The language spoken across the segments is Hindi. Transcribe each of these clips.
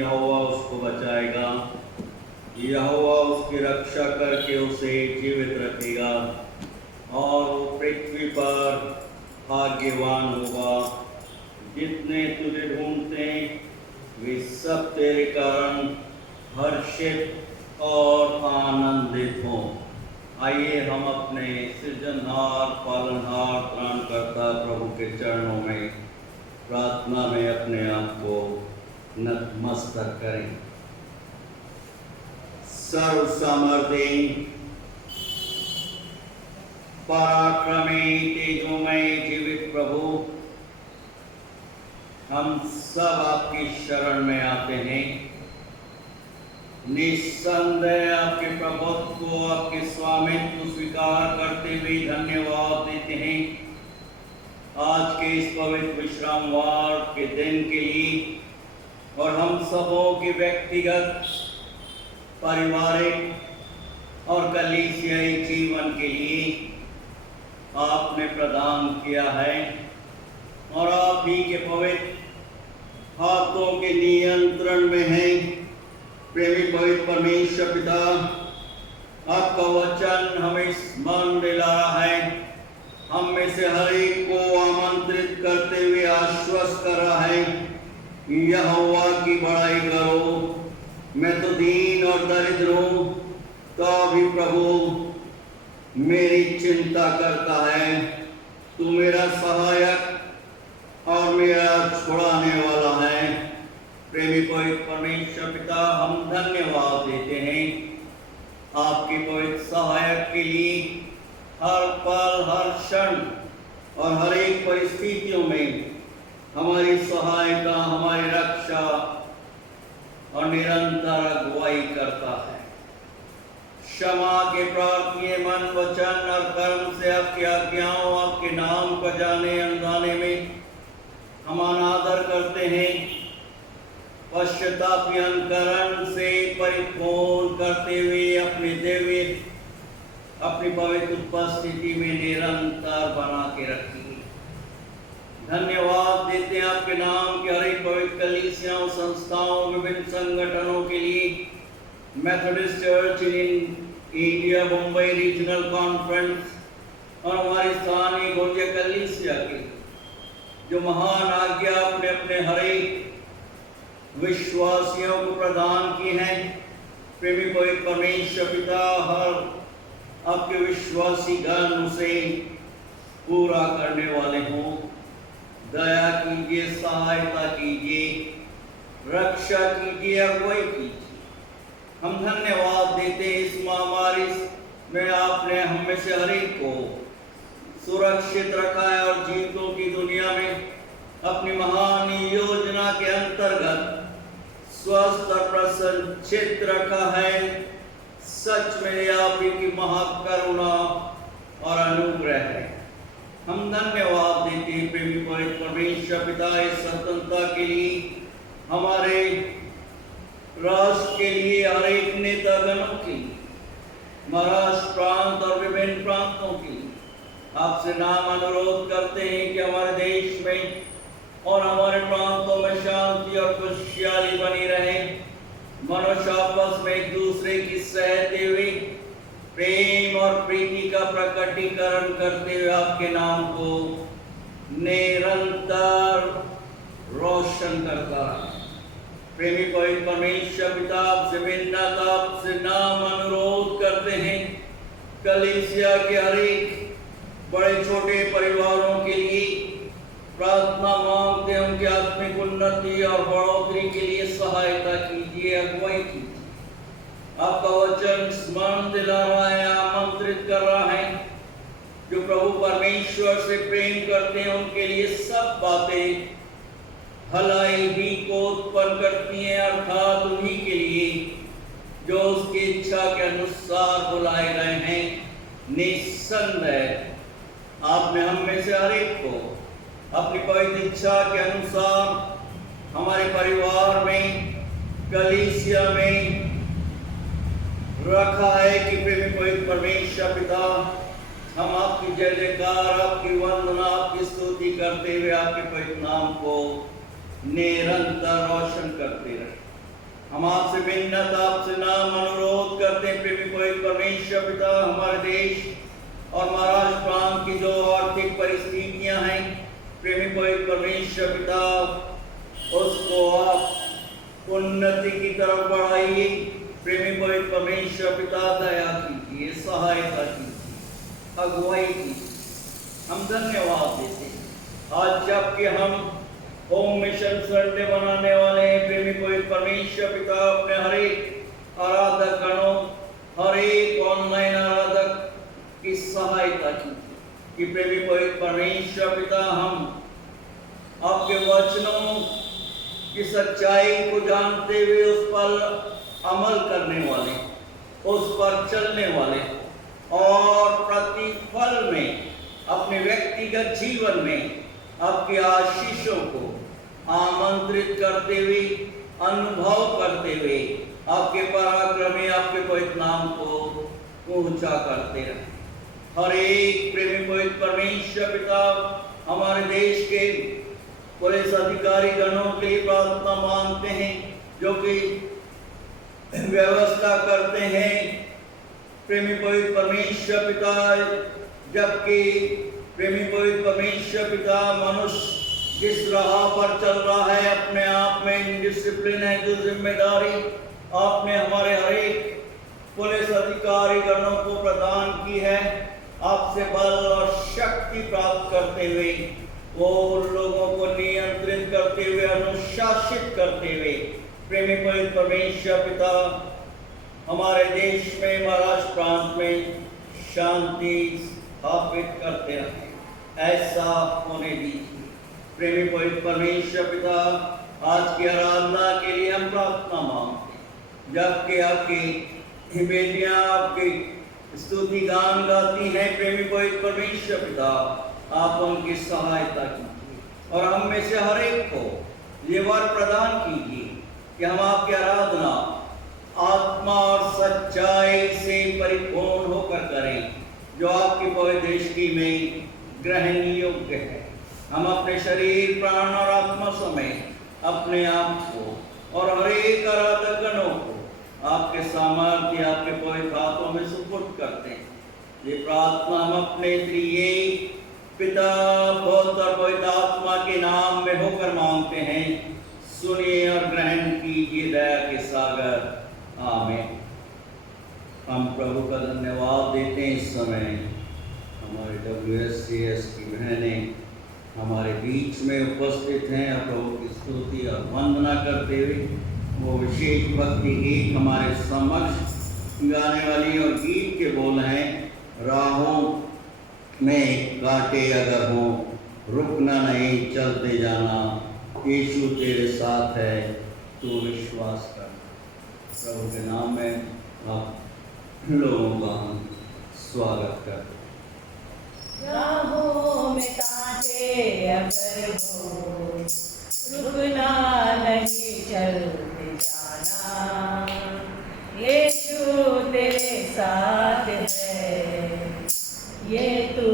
यहोवा उसको बचाएगा। यहोवा उसकी रक्षा करके उसे जीवित रखेगा और वो पृथ्वी पर भाग्यवान होगा। जितने तुझे ढूंढते हैं वे सब तेरे कारण हर्षित और आनंदित हों। आइए हम अपने सृजनहार, पालनहार, त्राणकर्ता प्रभु के चरणों में प्रार्थना में अपने आप को नतमस्तक करें। सर्व सामर्थ्य, पराक्रमी, तेजोमय, जीवित प्रभु, हम सब आपकी शरण में आते हैं। निस्संदेह आपके प्रभुत्व को, आपके स्वामित्व स्वीकार करते हुए धन्यवाद देते हैं आज के इस पवित्र विश्रामवार के दिन के लिए और हम सबों के व्यक्तिगत, पारिवारिक और कलीसियाई जीवन के लिए आपने प्रदान किया है और आप ही के पवित्र हाथों के नियंत्रण में हैं। प्रेमी पवित्र परमेश्वर पिता, आपका वचन हमें स्मरण दिला रहा है, हम में से हर एक को आमंत्रित करते हुए आश्वस्त कर रहा है, यहोवा की बड़ाई करो। मैं तो दीन और दरिद्र हूँ, तो भी प्रभु मेरी चिंता करता है। तू मेरा सहायक और मेरा छुड़ाने वाला है। प्रेमी पवित्र परमेश्वर पिता, हम धन्यवाद देते हैं आपके पवित्र सहायक के लिए। हर पल, हर क्षण और हर एक परिस्थितियों में हमारी सहायता, हमारी रक्षा और निरंतर अगुवाई करता है। क्षमा के प्रार्थनीय मन, वचन और कर्म से आपकी आज्ञाओं, आपके नाम को जाने अनजाने में हम अनादर करते हैं। पश्चाताप अंतकरण से परिपूर्ण करते हुए अपनी पवित्र उपस्थिति में निरंतर बना के रखिए। धन्यवाद देते हैं आपके नाम के हर एक पवित्र कलीसियाओं, संस्थाओं, विभिन्न संगठनों के लिए। Methodist church in India Mumbai regional conference और हमारी स्थानीय गौड़िया कलीसिया के जो महान आज्ञा अपने अपने हर एक विश्वासियों को प्रदान की है। प्रेमी पवित्र परमेश्वर पिता, हर आपके विश्वासी गण उसे पूरा करने वाले हों। दया कीजिए, सहायता कीजिए, रक्षा कीजिए, अगुवाई कीजिए। हम धन्यवाद देते हैं इस महामारी में आपने हम में से हर एक को सुरक्षित रखा है और जीवों की दुनिया में अपनी महान योजना के अंतर्गत स्वस्थ और प्रसन्नचित्त रखा है। सच में आप ही की महाकरुणा और अनुग्रह है। हम धन्यवाद देते हैं प्रेमी पवित्र परमेश्वर पिता इस स्वतंत्रता के लिए, हमारे राष्ट्र के लिए, हर एक नेतागणों की, महाराष्ट्र प्रांत और विभिन्न प्रांतों की आपसे नाम अनुरोध करते हैं कि हमारे देश में और हमारे प्रांतों में शांति और खुशहाली बनी रहे। मनुष्य आपस में एक दूसरे की सहते हुए प्रेम और प्रीति का प्रकटीकरण करते हुए आपके नाम को निरंतर रोशन करता है। प्रेमी पवित्र परमेश्वर पिता, आपसे विनम्रता, आपसे नाम अनुरोध करते हैं कलीसिया के हर एक बड़े छोटे परिवारों के लिए प्रार्थना मांगते हैं। उनकी आत्मिक उन्नति और बढ़ोतरी के लिए सहायता कीजिए, अगुवाई कीजिए। आपका वचन स्मरण दिला रहा है, आमंत्रित कर रहा है। जो प्रभु परमेश्वर से प्रेम करते हैं उनके लिए सब बातें भलाई ही को उत्पन्न करती हैं, अर्थात उन्हीं के लिए जो उसकी इच्छा के अनुसार बुलाए गए हैं। निस्संदेह आपने हम में से हर एक को अपनी पवित्र इच्छा के अनुसार हमारे परिवार में, कलीसिया में रखा है कि प्रेमी पवित्र परमेश्वर पिता, हम आपकी जय जयकार, आपकी वंदना, आपकी स्तुति करते हुए आपके पवित्र नाम को निरंतर रोशन करते रहे। हम आपसे मिन्नत, आपसे नाम अनुरोध करते हैं प्रेमी पवित्र परमेश्वर पिता, हमारे देश और महाराष्ट्र प्रांत की जो आर्थिक परिस्थितियां हैं, प्रेमी पवित्र परमेश्वर पिता, उसको आप उन्नति की तरफ बढ़ाइए। प्रेमी पवित्र परमेश्वर पिता, दया कीजिए, सहायता कीजिए, अगुवाई कीजिए। हम धन्यवाद देते हैं आज जबकि हम होम मिशन संडे मनाने वाले हैं। प्रेमी पवित्र परमेश्वर पिता, अपने हर एक आराधक गणों, हर एक ऑनलाइन आराधक की सहायता कीजिए कि प्रेमी पवित्र परमेश्वर पिता, हम आपके वचनों की सच्चाई को जानते हुए उस पर अमल करने वाले, उस पर चलने वाले और प्रतिफल में अपने व्यक्तिगत जीवन में आपकी आशीषों को आमंत्रित करते हुए, अनुभव करते हुए, आपके पराक्रमी, आपके पवित्र नाम को ऊंचा करते रहे। हर एक प्रेमी पवित्र परमेश्वर पिता, हमारे देश के पुलिस अधिकारी गणों के लिए प्रार्थना मांगते हैं जो कि व्यवस्था करते हैं। प्रेमी पवित्र परमेश्वर पिता, जबकि प्रेमी पवित्र परमेश्वर पिता, मनुष्य जिस राह पर चल रहा है, अपने आप में डिसिप्लिन है, जो जिम्मेदारी आपने हमारे हर एक पुलिस अधिकारी गणों को प्रदान की है, आपसे बल और शक्ति प्राप्त करते हुए वो लोगों को नियंत्रित करते हुए, अनुशासित करते हुए, प्रेमी पवित्र परमेश्वर पिता, हमारे देश में, महाराष्ट्र प्रांत में शांति स्थापित करते रहे। ऐसा होने दीजिए। प्रेमी पवित्र परमेश्वर पिता, आज की आराधना के लिए हम प्रार्थना मांगते हैं। जबकि आपकी बेटियां आपकी स्तुति गान गाती हैं, प्रेमी पवित्र परमेश्वर पिता, आप उनकी सहायता कीजिए और हम में से हर एक को ये वर प्रदान कीजिए कि हम आपकी आराधना आत्मा और सच्चाई से परिपूर्ण होकर करें, जो आपकी पवित्र दृष्टि में ग्रहण योग्य है। हम अपने शरीर, प्राण और आत्मा समेत अपने आप को और हर एक आराधक गणों को आपके सामर्थ्य, आपके पवित्र हाथों में सुपुर्द करते हैं। ये प्रार्थना हम अपने त्रिएक पिता, पुत्र और पवित्र आत्मा के नाम में होकर मांगते हैं। सुनिए और ग्रहण कीजिए दया के सागर। आमीन। हम प्रभु का धन्यवाद देते हैं। इस समय हमारे WSCS की बहनें हमारे बीच में उपस्थित हैं और प्रभु की स्तुति और वंदना करते हुए वो विशेष भक्ति गीत हमारे समक्ष गाने वाली, और गीत के बोल हैं, राहों में कांटे अगर हो, रुकना नहीं, चलते जाना, यीशु तेरे साथ है, तू विश्वास कर। प्रभु के नाम में आप लोगों का हम स्वागत करते हैं। राहों में कांटे अगर हो, रुकना नहीं, चलते जाना, यीशु तेरे साथ है, ये तू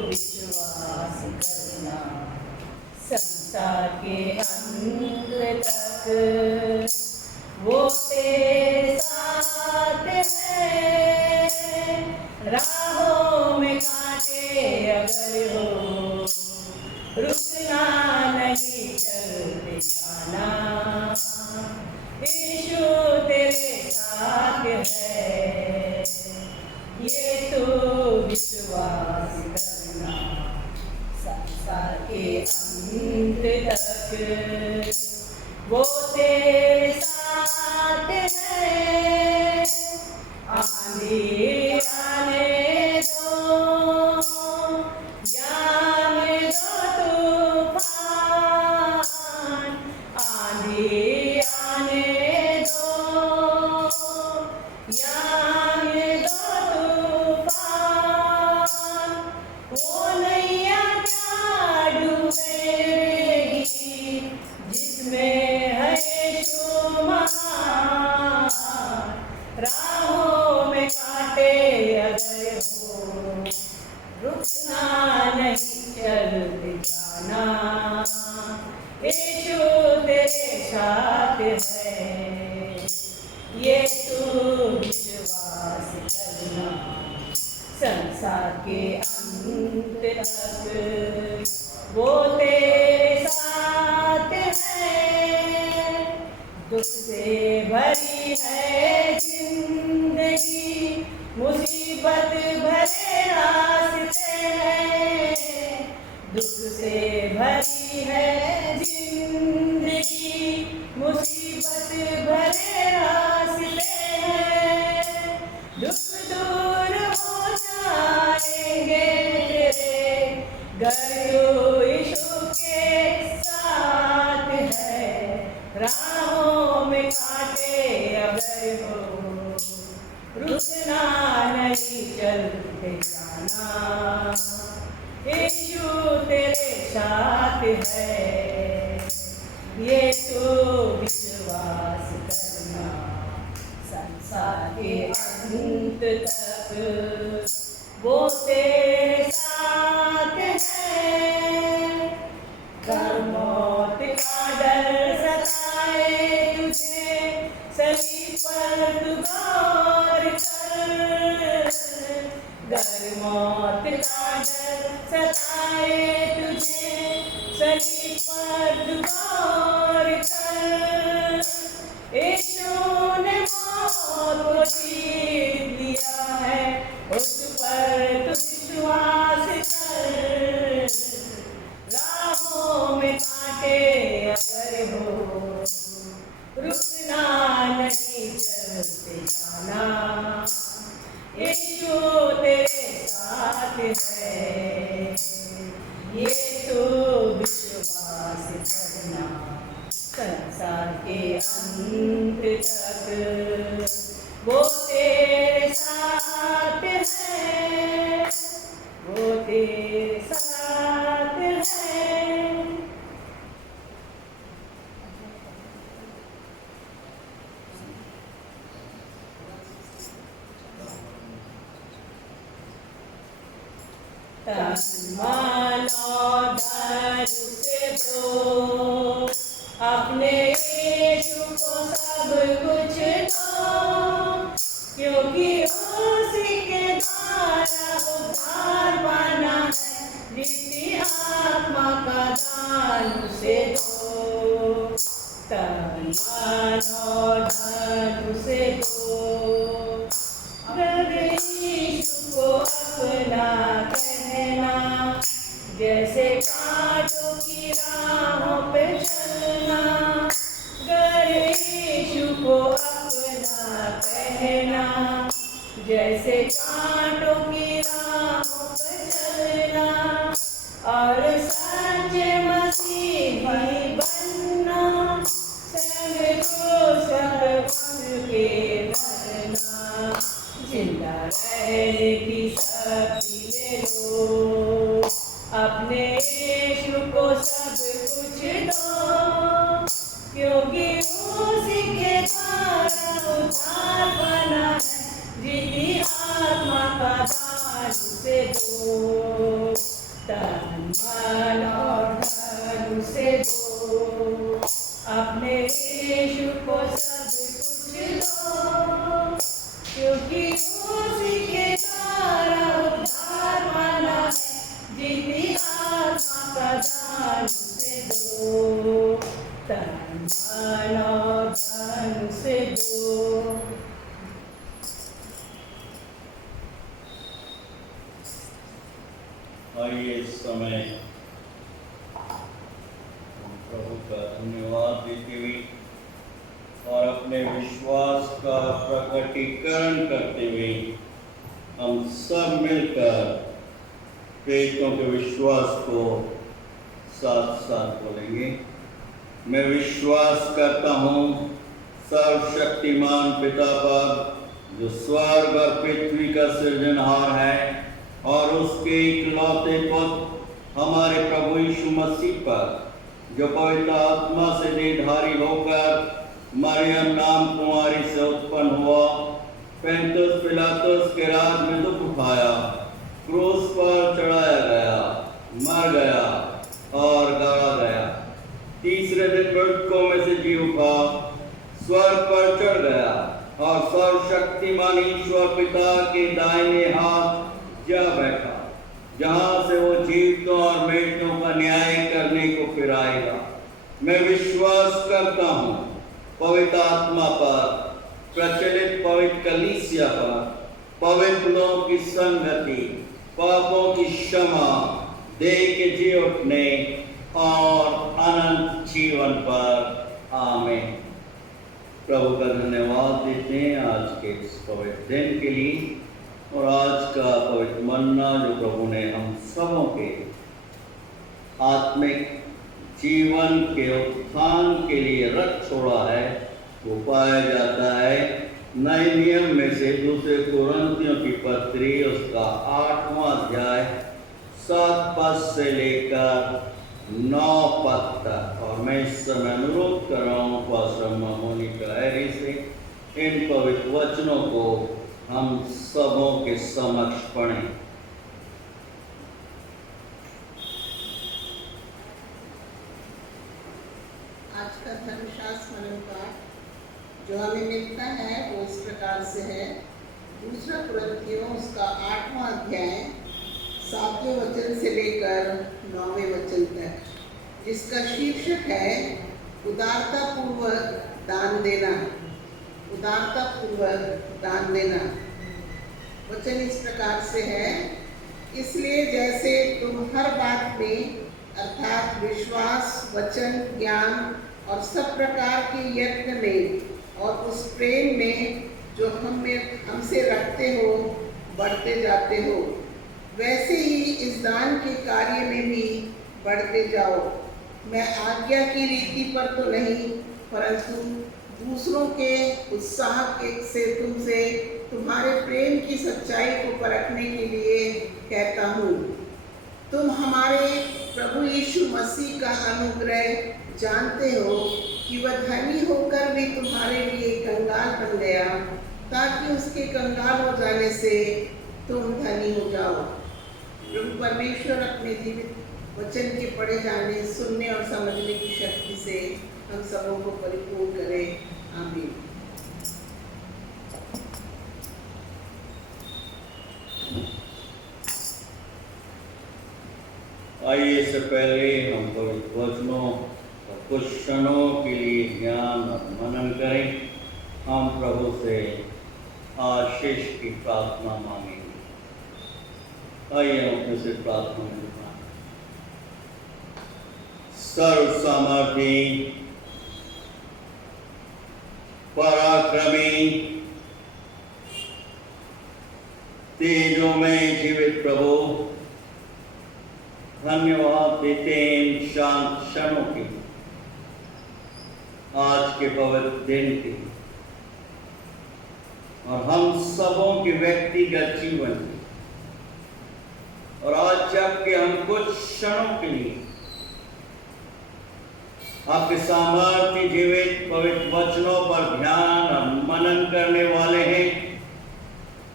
विश्वास करना। संसार के अंत तक वो तेरे साथ है। राहों में कांटे अगर हो, रुकना नहीं, चलते जाना, यीशु तेरे साथ है, ये तो विश्वास करना। संसार के अंत तक वो तेरे साथ है। आंधी आने दो, जाने दो तूफान, आंधी आने दो, जाने दो तूफान, वो नैया क्या डूबेगी जिसमें है यीशु भरी है जिंदगी, मुसीबत भरे रास्ते हैं। दुख से भरी है जिंदगी, मुसीबत भरे रास्ते हैं। दुख दूर हो जाएंगे तेरे, गर यीशु के साथ है। राहों में कांटे अगर हो, रुकना नहीं, चलते जाना, यीशु तेरे साथ है। ये तो विश्वास करना, संसार के अंत तक वो तेरे साथ है। कर मौत का डर सताए तुझे, सलीब पर तू गौर कर। गर मौत का डर सताए तुझे, सलीब पर तू गौर कर। यीशु ने मौत को जीत लिया है, उस पर तू विश्वास कर। राहों में कांटे अगर हो, रुकना नहीं, चलते जाना, यीशु तेरे साथ है। ये तो विश्वास करना, संसार के अंत तक वो तेरे साथ है, वो तेरे साथ है। तन मन और धन से दो, अपने यीशु को सब कुछ दो, क्योंकि उसी के द्वारा उद्धार पाना है। जिसकी आत्मा का दान उसे दो, तन मन और धन उसे दो। अगर यीशु को अपना कहना, जैसे कांटों की राहों पे चलना। अगर यीशु को अपना कहना, जैसे कांटों की राहों पे चलना, और सच्चे मसीही बनना, संग को सब के भरना। जिंदा रहने की शक्ति ले लो, अपने यीशु को सब कुछ दो, क्योंकि उसी के द्वारा उद्धार पाना है। जिसकी आत्मा का दान उसे दो, तन मन और धन उसे दो, अपने यीशु को सब कुछ दो, क्योंकि उसी के द्वारा उद्धार पाना है। जिसकी आत्मा का दान उसे दो, तन मन और धन उसे दो। आइए इस समय प्रभु का धन्यवाद देते हुए और अपने विश्वास का प्रकटीकरण करते हुए हम सब मिलकर प्रेरितों के विश्वास को साथ साथ बोलेंगे। मैं विश्वास करता हूँ सर्वशक्तिमान पिता पर, जो स्वर्ग और पृथ्वी का सृजनहार है, और उसके इकलौते पुत्र हमारे प्रभु यीशु मसीह पर, जो पवित्र आत्मा से देहधारी होकर मरियम नाम कुमारी से उत्पन्न हुआ, पुन्तियुस पिलातुस के राज में दुख उठाया, क्रूस पर चढ़ाया गया, मर गया और गाड़ा गया, तीसरे दिन मृतकों में से जी उठा, स्वर्ग पर चढ़ गया और सर्वशक्तिमान ईश्वर पिता के दाहिने हाथ जा बैठा, जहाँ से वो जीवितों और मृतों का न्याय करने को फिर आएगा। मैं विश्वास करता हूँ पवित्र आत्मा पर, प्रचलित पवित्र कलीसिया पर, पवित्र लोगों की संगति, पापों की क्षमा, देह के जी उठने और अनंत जीवन पर आमीन। प्रभु का धन्यवाद देते हैं आज के इस पवित्र दिन के लिए और आज का पवित्र मन्ना जो प्रभु ने हम सबों के आत्मिक जीवन के उत्थान के लिए रख छोड़ा है, वो पाया जाता है नए नियम में से दूसरे कुरिन्थियों की पत्री उसका 8वां अध्याय 7 पद से लेकर 9 पद तक। और मैं इस समय अनुरोध कर रहा हूँ पास्टर मोनिका हैरी से इन पवित्र वचनों को हम सबों के समक्ष पढ़ें। आज का धर्मशास्त्र स्मरण पाठ जो हमें मिलता है वो इस प्रकार से है। दूसरा कुरिन्थियों उसका 8वां अध्याय 7वें वचन से लेकर 9वें वचन तक, जिसका शीर्षक है उदारता पूर्वक दान देना। उदारता पूर्वक दान देना। वचन इस प्रकार से है, इसलिए जैसे तुम हर बात में अर्थात विश्वास, वचन, ज्ञान और सब प्रकार के यत्न में और उस प्रेम में जो हमसे रखते हो बढ़ते जाते हो, वैसे ही इस दान के कार्य में भी बढ़ते जाओ। मैं आज्ञा की रीति पर तो नहीं, परंतु दूसरों के उत्साह से तुमसे तुम्हारे प्रेम की सच्चाई को परखने के लिए कहता हूँ। तुम हमारे प्रभु यीशु मसीह का अनुग्रह जानते हो कि वह धनी होकर भी तुम्हारे लिए कंगाल बन गया, ताकि उसके कंगाल हो जाने से तुम धनी हो जाओ। प्रभु परमेश्वर अपने जीवित वचन के पढ़े जाने, सुनने और समझने की शक्ति से हम सबों को परिपूर्ण करे। आमीन। आइए इससे पहले हम पवित्र वचनों और कुछ क्षणों के लिए ज्ञान और मनन करें। हम प्रभु से आशीष की प्रार्थना मांगेंगे। आइए हम अपने से प्रार्थना में सर्व सामर्थी, पराक्रमी, तेजों में जीवित प्रभु, धन्यवाद देते हैं इन शांत क्षणों की, आज के पवित्र दिन की और हम सबों के व्यक्तिगत जीवन की। और आज जबकि हम कुछ क्षणों के लिए आपके सामर्थ्य जीवित पवित्र वचनों पर ध्यान और मनन करने वाले हैं,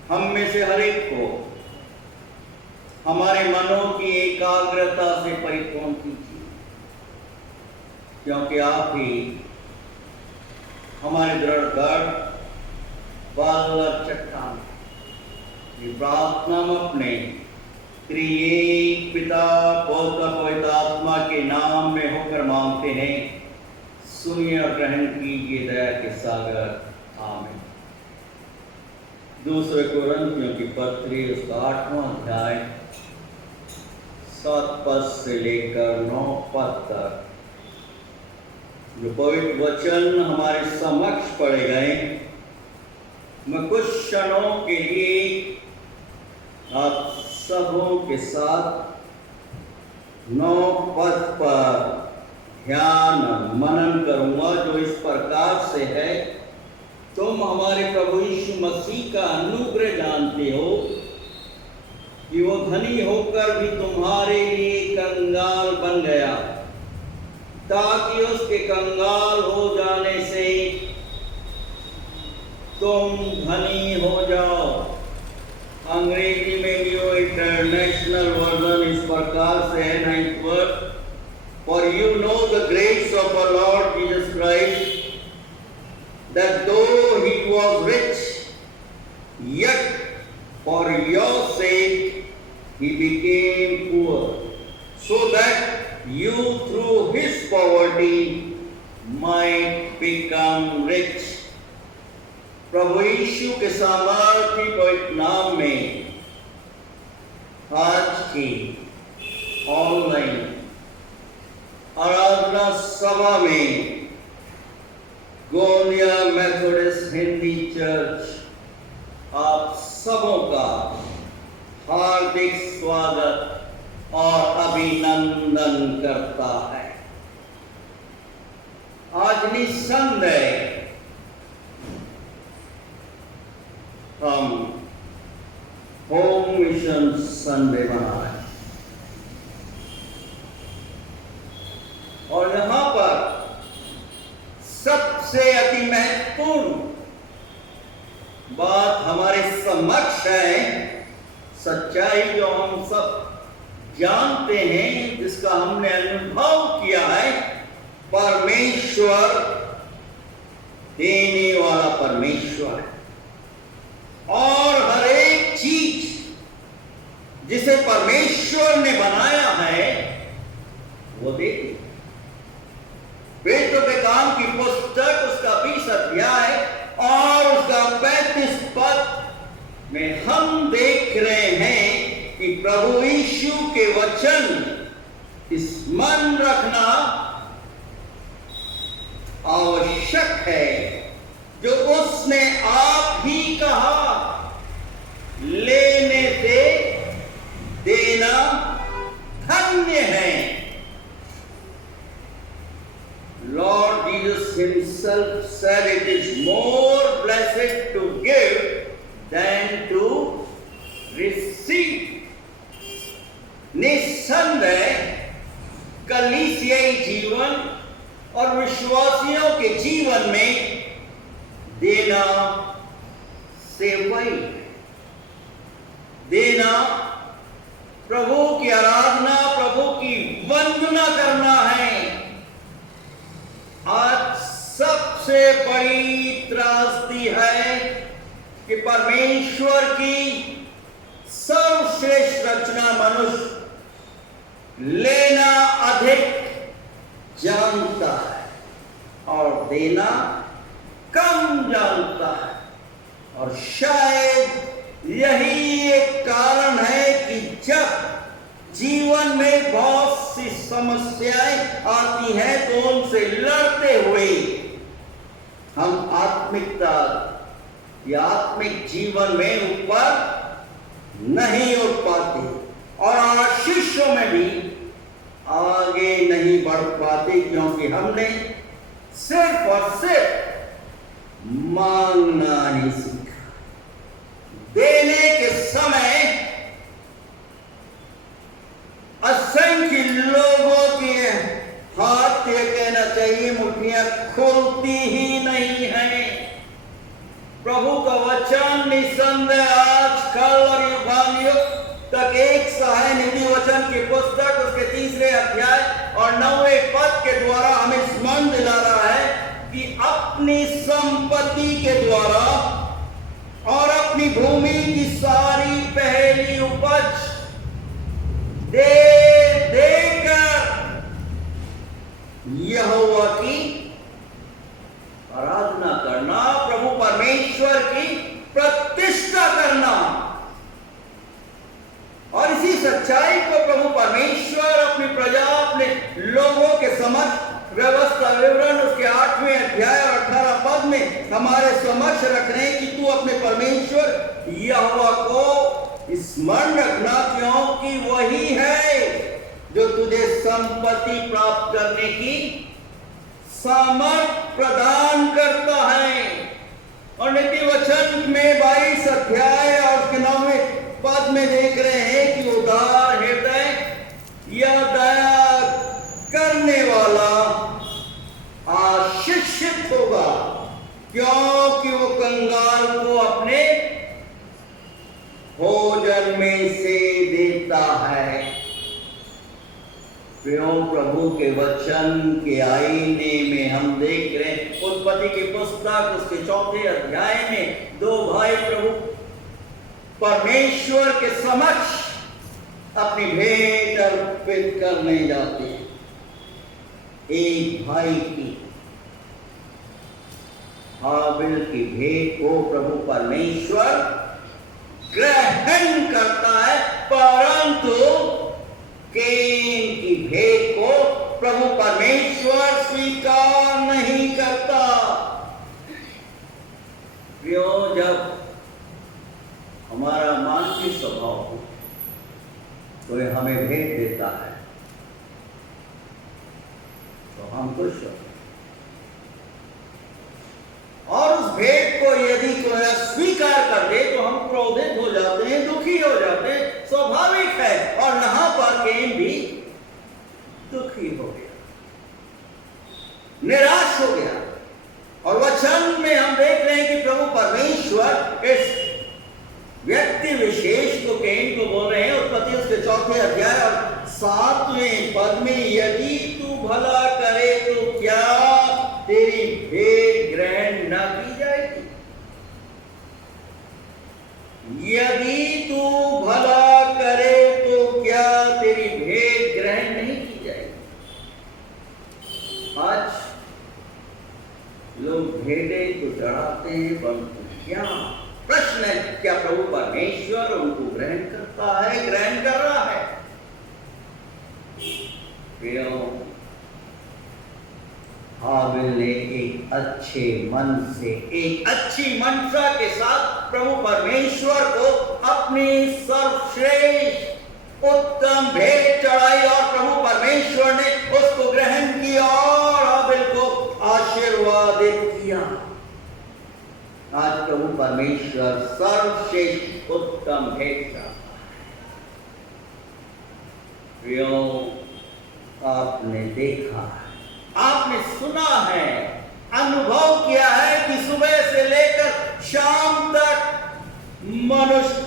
हम में से हर एक को हमारे मनों की एकाग्रता से परिपूर्ण कीजिए, क्योंकि आप ही हमारे दृढ़ गढ़, बादल और चट्टान। ये प्रार्थना हम अपने त्रिएक पिता, पौत्र, पवित्र आत्मा के नाम में होकर मांगते हैं। सुनिए और ग्रहण कीजिए दया के सागर। आमीन। दूसरे कुरिन्थियों की पत्री उसका 8वां अध्याय 7 पद से लेकर 9 पद तक जो पवित्र वचन हमारे समक्ष पढ़े गए, मैं कुछ क्षणों के लिए आप सबों के साथ 9 पद पर ध्यान मनन करूंगा, जो इस प्रकार से है। तुम हमारे प्रभु यीशु मसीह का अनुग्रह जानते हो कि वो धनी होकर भी तुम्हारे लिए कंगाल बन गया, ताकि उसके कंगाल हो जाने से तुम धनी हो जाओ। अंग्रेजी में न्यू इंटरनेशनल वर्जन इस प्रकार से है, 9th word, For you know the grace of our Lord Jesus Christ, that though he was rich, yet for your sake he became poor, so that you through his poverty might become rich. प्रभु यीशु के सामर्थी पवित्र नाम में आज की ऑनलाइन आराधना सभा में गोंदिया मेथोडिस्ट हिंदी चर्च आप सबों का हार्दिक स्वागत और अभिनंदन करता है। आज निस्संदेह हम होम मिशन संडे मना रहे हैं और यहां पर सबसे अति महत्वपूर्ण बात हमारे समक्ष है, सच्चाई जो हम सब जानते हैं, जिसका हमने अनुभव किया है। परमेश्वर देने वाला परमेश्वर है और हर एक चीज जिसे परमेश्वर ने बनाया है वो देखिए। वेद के काम की पुस्तक उसका 20 अध्याय और उसका 35 पद में हम देख रहे हैं कि प्रभु यीशु के वचन स्मरण रखना आवश्यक है, जो उसने आप ही कहा, लेने से देना धन्य है। Lord Jesus himself said it is more blessed to give than to receive. निस्संदेह कलीसियाई जीवन और विश्वासियों के जीवन में देना सेवई, देना प्रभु की आराधना, प्रभु की वंदना करना है। आज सबसे बड़ी त्रासदी है कि परमेश्वर की सर्वश्रेष्ठ रचना मनुष्य लेना अधिक जानता है और देना कम जानता है। और शायद यही एक कारण है कि जब जीवन में बहुत सी समस्याएं आती हैं तो उनसे लड़ते हुए हम आत्मिकता या आत्मिक जीवन में ऊपर नहीं उठ पाते और आशीषों में भी आगे नहीं बढ़ पाते, क्योंकि हमने सिर्फ और सिर्फ मांगना ही सीखा। देने के समय असंख्य लोगों के हाथ, ये कहना चाहिए, मुट्ठियां खुलती ही नहीं है। प्रभु का वचन निसंदेह आज कल और युगानुयुग तक एक सहाय निधि वचन की पुस्तक उसके 3 अध्याय और 9 पद के द्वारा हमें स्मरण दिला रहा है कि अपनी संपत्ति के द्वारा और अपनी भूमि की सारी पहली उपज दे देकर यहोवा की आराधना करना, प्रभु परमेश्वर की प्रतिष्ठा करना। और इसी सच्चाई को प्रभु परमेश्वर अपनी प्रजा, अपने लोगों के समक्ष व्यवस्था विवरण उसके 8वें अध्याय और 18 पद में हमारे समक्ष रख रहे हैं कि तू अपने परमेश्वर यहोवा को स्मरण रखना, क्योंकि वही है जो तुझे संपत्ति प्राप्त करने की सामर्थ प्रदान करता है। और नीति वचन में 22 अध्याय और उसके 9वें पद में देख रहे हैं कि उदार हृदय या दया करने वाला आशीषित होगा, क्योंकि वो कंगाल को अपने भोजन में से देता है। प्रभु के वचन के आईने में हम देख रहे हैं, उत्पत्ति की पुस्तक उसके 4 अध्याय में 2 भाई प्रभु परमेश्वर के समक्ष अपनी भेंट अर्पित करने जाते हैं। एक भाई की हाबिल की भेंट को प्रभु परमेश्वर ग्रहण करता है, परंतु कैन की भेंट को प्रभु परमेश्वर स्वीकार नहीं करता। प्रियो, जब हमारा मानवीय स्वभाव हो कोई हमें भेंट देता है तो हम खुश होते हैं, और उस भेंट को यदि कोई अस्वीकार कर दे तो हम क्रोधित हो जाते हैं, दुखी हो जाते हैं, स्वाभाविक है। और यहाँ पर कैन भी दुखी हो गया, निराश हो गया। और वचन में हम देख रहे हैं कि प्रभु परमेश्वर इस व्यक्ति विशेष को, कैन को बोल रहे हैं उत्पत्ति उसके 4 अध्याय और 7वें पद में, यदि तू भला करे तो क्या तेरी भेंट ग्रहण न की जाएगी? यदि तू भला करे तो क्या तेरी भेंट ग्रहण नहीं की जाएगी? आज लोग भेंटें तो चढ़ाते हैं, परंतु क्या, प्रश्न है, क्या प्रभु परमेश्वर उनको ग्रहण करता है, ग्रहण कर रहा है? हाबिल ने एक अच्छे मन से, एक अच्छी मनसा के साथ प्रभु परमेश्वर को अपनी सर्वश्रेष्ठ उत्तम भेंट चढ़ाई और प्रभु परमेश्वर ने उसको ग्रहण किया और हाबिल को आशीर्वादित किया। आज प्रभु परमेश्वर सर्वश्रेष्ठ उत्तम भेंट चढ़ाता है। प्रियो, आपने देखा है, आपने सुना है, अनुभव किया है कि सुबह से लेकर शाम तक मनुष्य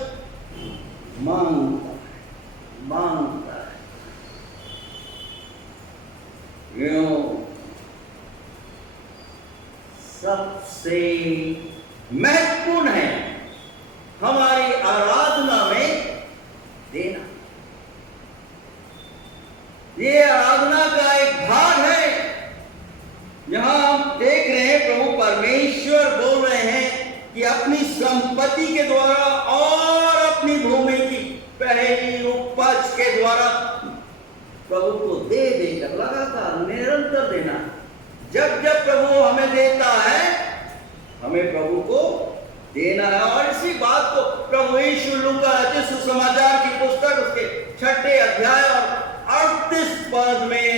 मांगता है। यूं सबसे महत्वपूर्ण है हमारी आराधना में देना। ये आराधना का एक भाग है। यहां हम देख रहे हैं प्रभु परमेश्वर बोल रहे हैं कि अपनी संपत्ति के द्वारा और अपनी भूमि की पहली उपज के द्वारा प्रभु को दे देकर लगातार निरंतर देना। जब जब प्रभु हमें देता है, हमें प्रभु को देना है। और इसी बात को प्रभु यीशु लूका रचित सुसमाचार की पुस्तक उसके 6 अध्याय और 38 पद में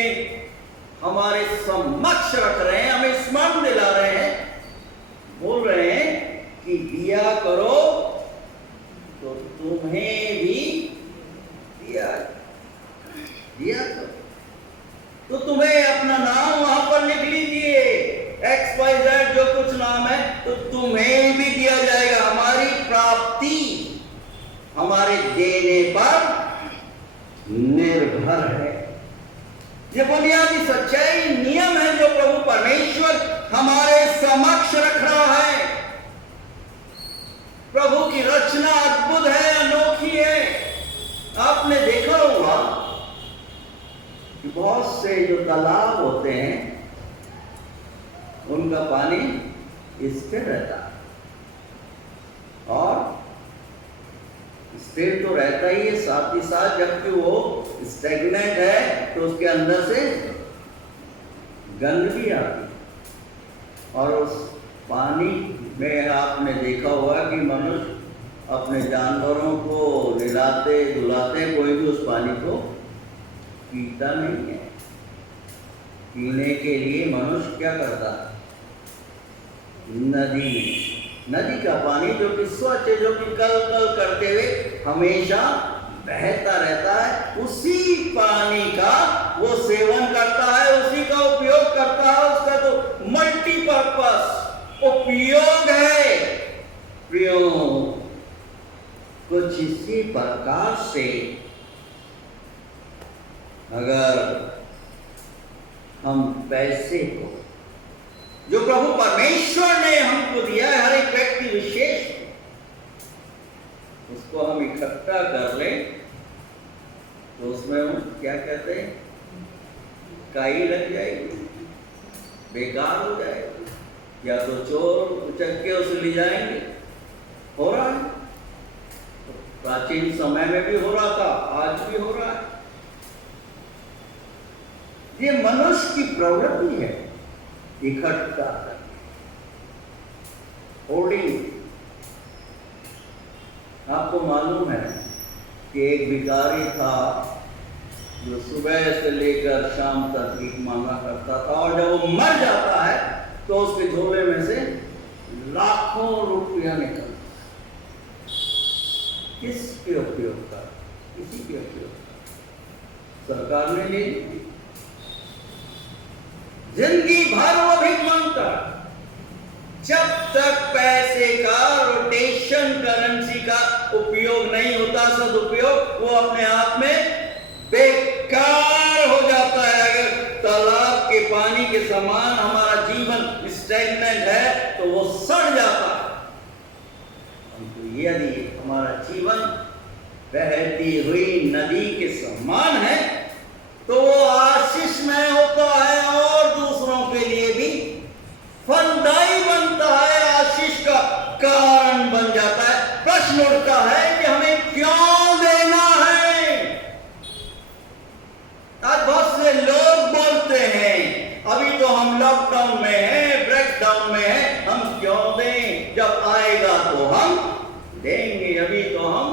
हमारे समक्ष रख रहे हैं, हमें स्मरण दिला रहे हैं, बोल रहे हैं कि दिया करो तो तुम्हें भी दिया करो। तो तुम्हें अपना नाम वहां पर लिख लीजिए, XYZ जो कुछ नाम है, तो तुम्हें भी दिया जाएगा। हमारी प्राप्ति हमारे देने पर निर्भर है। ये बुनियादी सच्चाई, नियम है जो प्रभु परमेश्वर हमारे समक्ष रख रहा है। प्रभु की रचना अद्भुत है, अनोखी है। आपने देखा होगा कि बहुत से जो तालाब होते हैं उनका पानी स्थिर रहता है, और स्थिर तो रहता ही है, साथ ही साथ जबकि वो स्टेगनेंट है तो उसके अंदर से गंध भी आती है। और उस पानी में आपने देखा होगा कि मनुष्य अपने जानवरों को नहलाते धुलाते, कोई भी उस पानी को पीता नहीं है। पीने के लिए मनुष्य क्या करता है? नदी का पानी जो कि स्वच्छ, जो कि कल कल करते हुए हमेशा बहता रहता है, उसी पानी का वो सेवन करता है, उसी का उपयोग करता है। उसका तो मल्टीपर्पस उपयोग है। प्रियो, कुछ इसी प्रकार से अगर हम पैसे को जो प्रभु परमेश्वर ने हमको दिया है, हर एक व्यक्ति विशेष, उसको हम इकट्ठा कर लें तो उसमें हम क्या कहते हैं, काई लग जाएगी, बेकार हो जाएगी, या तो चोर चले जाएंगे। हो रहा है, प्राचीन समय में भी हो रहा था, आज भी हो रहा है। ये मनुष्य की प्रवृत्ति है इकट्ठा करके, होर्डिंग। आपको मालूम है कि एक भिखारी था जो सुबह से लेकर शाम तक भीख मांगा करता था, और जब वो मर जाता है तो उसके झोले में से लाखों रुपया निकलता। किसके उपयोग का? किसी के उपयोग का? सरकार ने ले ली। जिंदगी भर वो भीख मांगता, जब तक पैसे का रोटेशन करेंसी का उपयोग नहीं होता, सदुपयोग, वो अपने आप में बेकार हो जाता है। अगर तालाब के पानी के समान हमारा जीवन स्टैग्नेंट है तो वो सड़ जाता है। परंतु यदि हमारा जीवन बहती हुई नदी के समान है तो वो आशीषमय होता है और दूसरों के लिए भी फलदायी बनता है, आशीष का कारण बन जाता है। प्रश्न उठता है कि हमें क्यों देना है? आज बहुत से लोग बोलते हैं अभी तो हम लॉकडाउन में हैं, ब्रेकडाउन में हैं, हम क्यों दें? जब आएगा तो हम देंगे, अभी तो हम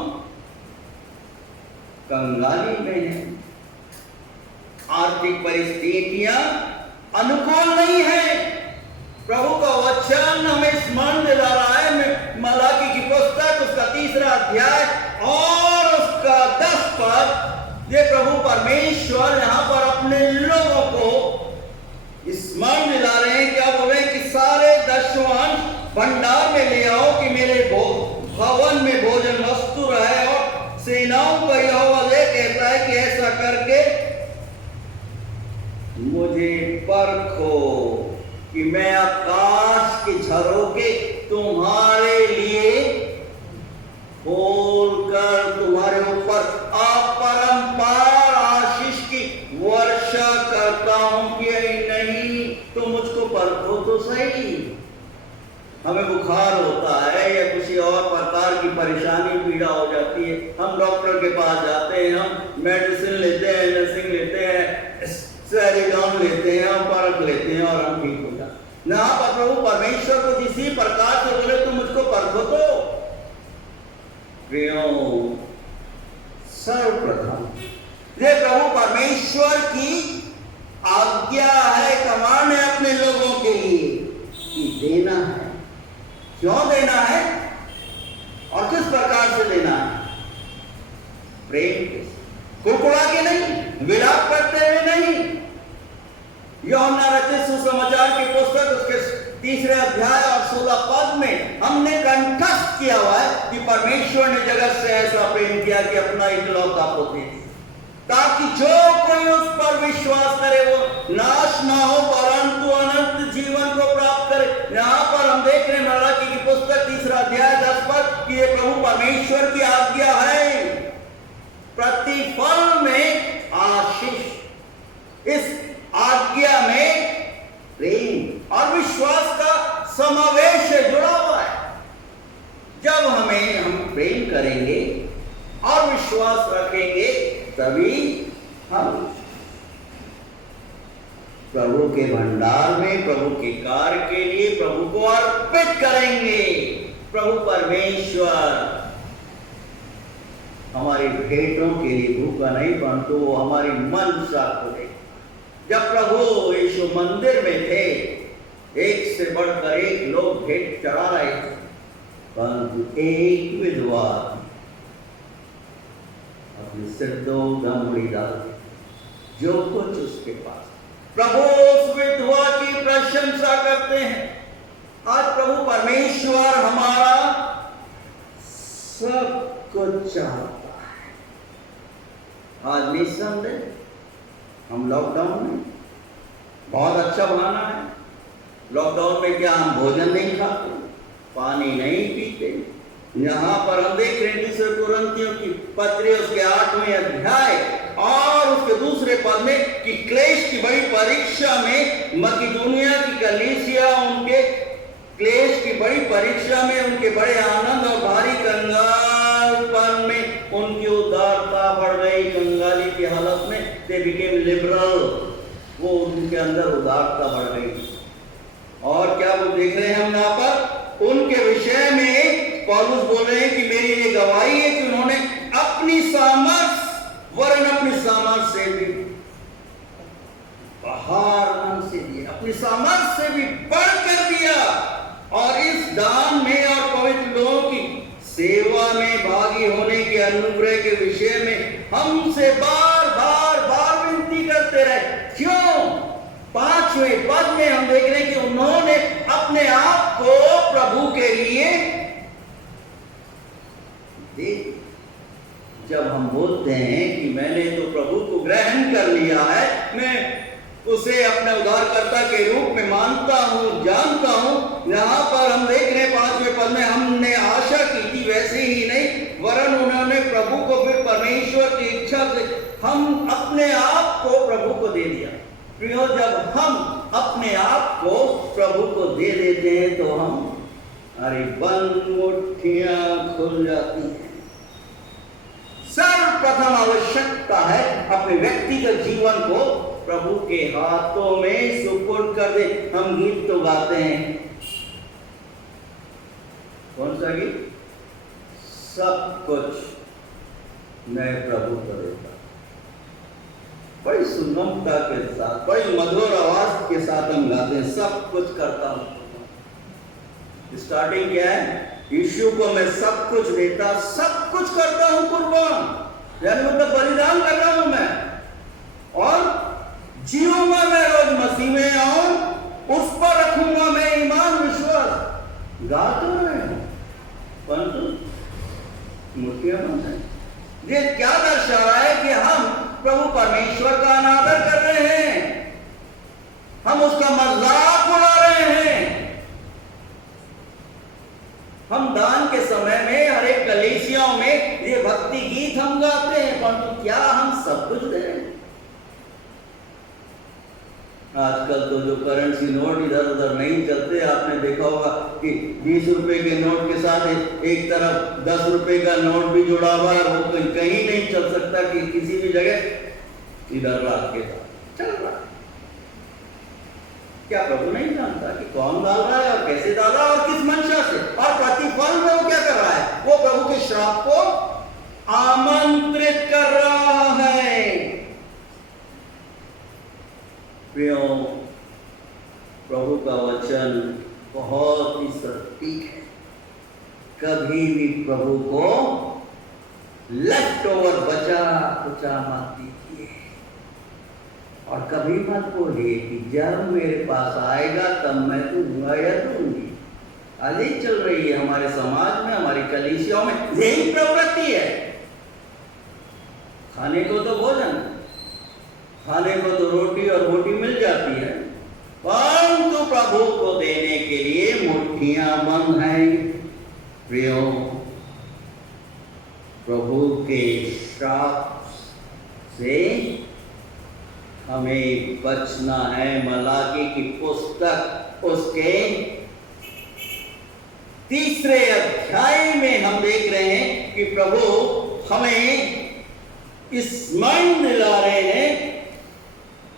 कंगाली में हैं। आर्थिक परिस्थितियां अनुकूल नहीं है। प्रभु का वचन हमें स्मरण दिला रहा है, मलाकी की पुस्तक उसका 3 अध्याय और उसका 10 पद। ये प्रभु परमेश्वर यहाँ पर अपने लोगों को स्मरण दिला रहे हैं। क्या बोल रहे हैं कि सारे दशवान भंडार में ले आओ कि मेरे भवन में भोजन वस्तु रहे। और सेनाओं का यहोवा ये कहता है कि ऐसा करके मुझे परखो कि मैं आकाश के झरोखे तुम्हारे लिए खोलकर तुम्हारे ऊपर अपरंपार आशीष की वर्षा करता हूं कि नहीं। तो मुझको परखो तो सही। हमें बुखार होता है या किसी और प्रकार की परेशानी पीड़ा हो जाती है, हम डॉक्टर के पास जाते हैं, हम मेडिसिन लेते हैं, नर्सिंग लेते हैं, सेरिडॉन लेते हैं, हम परख लेते हैं और हम ठीक हो जाते हैं। यहाँ पर प्रभु परमेश्वर को किसी प्रकार से बोले तुम मुझको परखो तो सर्वप्रथम ये प्रभु परमेश्वर की आज्ञा है, कमांड है अपने लोगों के लिए कि देना है। क्यों देना है और किस प्रकार से देना है? प्रेम के, कुड़कुड़ा के नहीं, विलाप करते हुए नहीं। यूहन्ना रचित सुसमाचार की पुस्तक उसके 3 अध्याय और 16 पद में हमने कंठस्थ किया हुआ है कि परमेश्वर ने जगत से ऐसा प्रेम किया कि अपना इकलौता पुत्र दे, ताकि जो कोई उस पर विश्वास करे वो नाश ना हो परंतु अनंत जीवन को प्राप्त करे। यहाँ पर हम देख रहे हैं मलाकी की पुस्तक 3 अध्याय 10 पद कि ये प्रभु परमेश्वर की आज्ञा है। प्रतिफल में आशीष, इस आज्ञा में प्रेम और विश्वास का समावेश जुड़ा हुआ है। जब हम प्रेम करेंगे और विश्वास रखेंगे तभी हम प्रभु के भंडार में प्रभु के कार्य के लिए प्रभु को अर्पित करेंगे। प्रभु परमेश्वर हमारी भेंटों के लिए भूखा नहीं परंतु वो हमारी मनसा को दे। जब प्रभु यीशु मंदिर में थे, एक से बढ़कर एक लोग भेंट चढ़ा रहे थे, परंतु एक विधवा अपने सिर 2 डंबड़ी डाल जो कुछ उसके पास। प्रभु उस विधवा की प्रशंसा करते हैं। आज प्रभु परमेश्वर हमारा सब कुछ चाहता है। आज निसंदेह हम लॉकडाउन में, बहुत अच्छा बहाना है। लॉकडाउन में क्या हम भोजन नहीं खाते, पानी नहीं पीते? यहाँ पर हम देख रहे हैं 2 कुरिन्थियों की पत्री उसके 8वें अध्याय और उसके 2 पद में कि क्लेश की बड़ी परीक्षा में मकिदुनिया की कलीसिया उनके क्लेश की बड़ी परीक्षा में, उनके बड़े आनंद और भारी कंगालपन में उनकी उदारता बढ़ गई। कंगाली की हालत में दे बिकेम लिबरल, वो उनके अंदर उदारता बढ़ गई। और क्या वो देख रहे हैं हम यहाँ पर उनके विषय में पौलुस बोल रहे हैं कि मेरी ये गवाही है कि उन्होंने अपनी सामर्थ वरन अपनी सामर्थ से भी बाहर मन से दिया, अपनी सामर्थ से भी बढ़कर दिया। और इस दान में और पवित्र लोगों की सेवा में भागी होने के अनुग्रह के विषय में हमसे बार बार बार विनती करते रहे। क्यों? 5वें पद में हम देख रहे हैं कि उन्होंने अपने आप को प्रभु के लिए दे। जब हम बोलते हैं कि मैंने तो प्रभु को ग्रहण कर लिया है, मैं उसे अपने उद्धारकर्ता के रूप में मानता हूं, जानता हूं, यहां पर हम देख रहे हैं 5वें पद में हमने आशा की थी वैसे ही नहीं, वरन उन्होंने प्रभु को फिर परमेश्वर की इच्छा से हम अपने आप को प्रभु को दे दिया। प्रियो, जब हम अपने आप को प्रभु को दे देते हैं तो हम अरे बंद मुट्ठियां खुल जाती हैं। सर्वप्रथम आवश्यकता है अपने व्यक्तिगत जीवन को प्रभु के हाथों में सुपुर्द कर दे। हम गीत तो गाते हैं, कौन सा गीत? सब कुछ मैं प्रभु को देता। बड़ी सुगमता के साथ, बड़ी मधुर आवाज के साथ हम गाते हैं, सब कुछ करता हूं। स्टार्टिंग क्या है? यीशु को मैं सब कुछ देता, सब कुछ करता हूं कुर्बान, यानी मतलब बलिदान कर रहा हूं मैं, और जीऊंगा मैं रोज मसीह में आऊं, उस पर रखूंगा मैं ईमान विश्वास। गा तो रहे हो परंतु मुट्ठियां बंद है। ये क्या दर्शा रहा है कि हम प्रभु परमेश्वर का अनादर कर रहे हैं, हम उसका मजाक उड़ा रहे हैं। हम दान के समय में हर एक कलीसियाओं में ये भक्ति गीत हम गाते हैं, परंतु क्या हम सब कुछ दे रहे हैं? आजकल तो जो करेंसी नोट इधर उधर नहीं चलते, आपने देखा होगा कि 20 रुपए के नोट के साथ एक तरफ 10 रुपए का नोट भी जुड़ा हुआ है, वो कहीं नहीं चल सकता कि किसी भी जगह इधर रात के साथ चल रहा है। क्या प्रभु नहीं जानता कि कौन डाल रहा है और कैसे डाल रहा है और किस मंशा से, और प्रतिफल में वो क्या कर रहा है? वो प्रभु के श्राप को आमंत्रित कर रहा है। प्रियो, प्रभु का वचन बहुत ही सटीक है। कभी भी प्रभु को लेफ्ट ओवर बचा कुचा मत दीजिए, और कभी मत बोलिए कि जब मेरे पास आएगा तब मैं दूंगा या दूंगी। आज ही चल रही है हमारे समाज में, हमारी कलीसियाओं में यही प्रवृत्ति है। खाने को तो भोजन, खाने को तो रोटी और बोटी मिल जाती है, परंतु प्रभु को देने के लिए मुट्ठियां बंद हैं। प्रियो, प्रभु के श्राप से हमें बचना है। मलाकी की पुस्तक उसके 3 अध्याय में हम देख रहे हैं कि प्रभु हमें स्मरण दिला रहे हैं।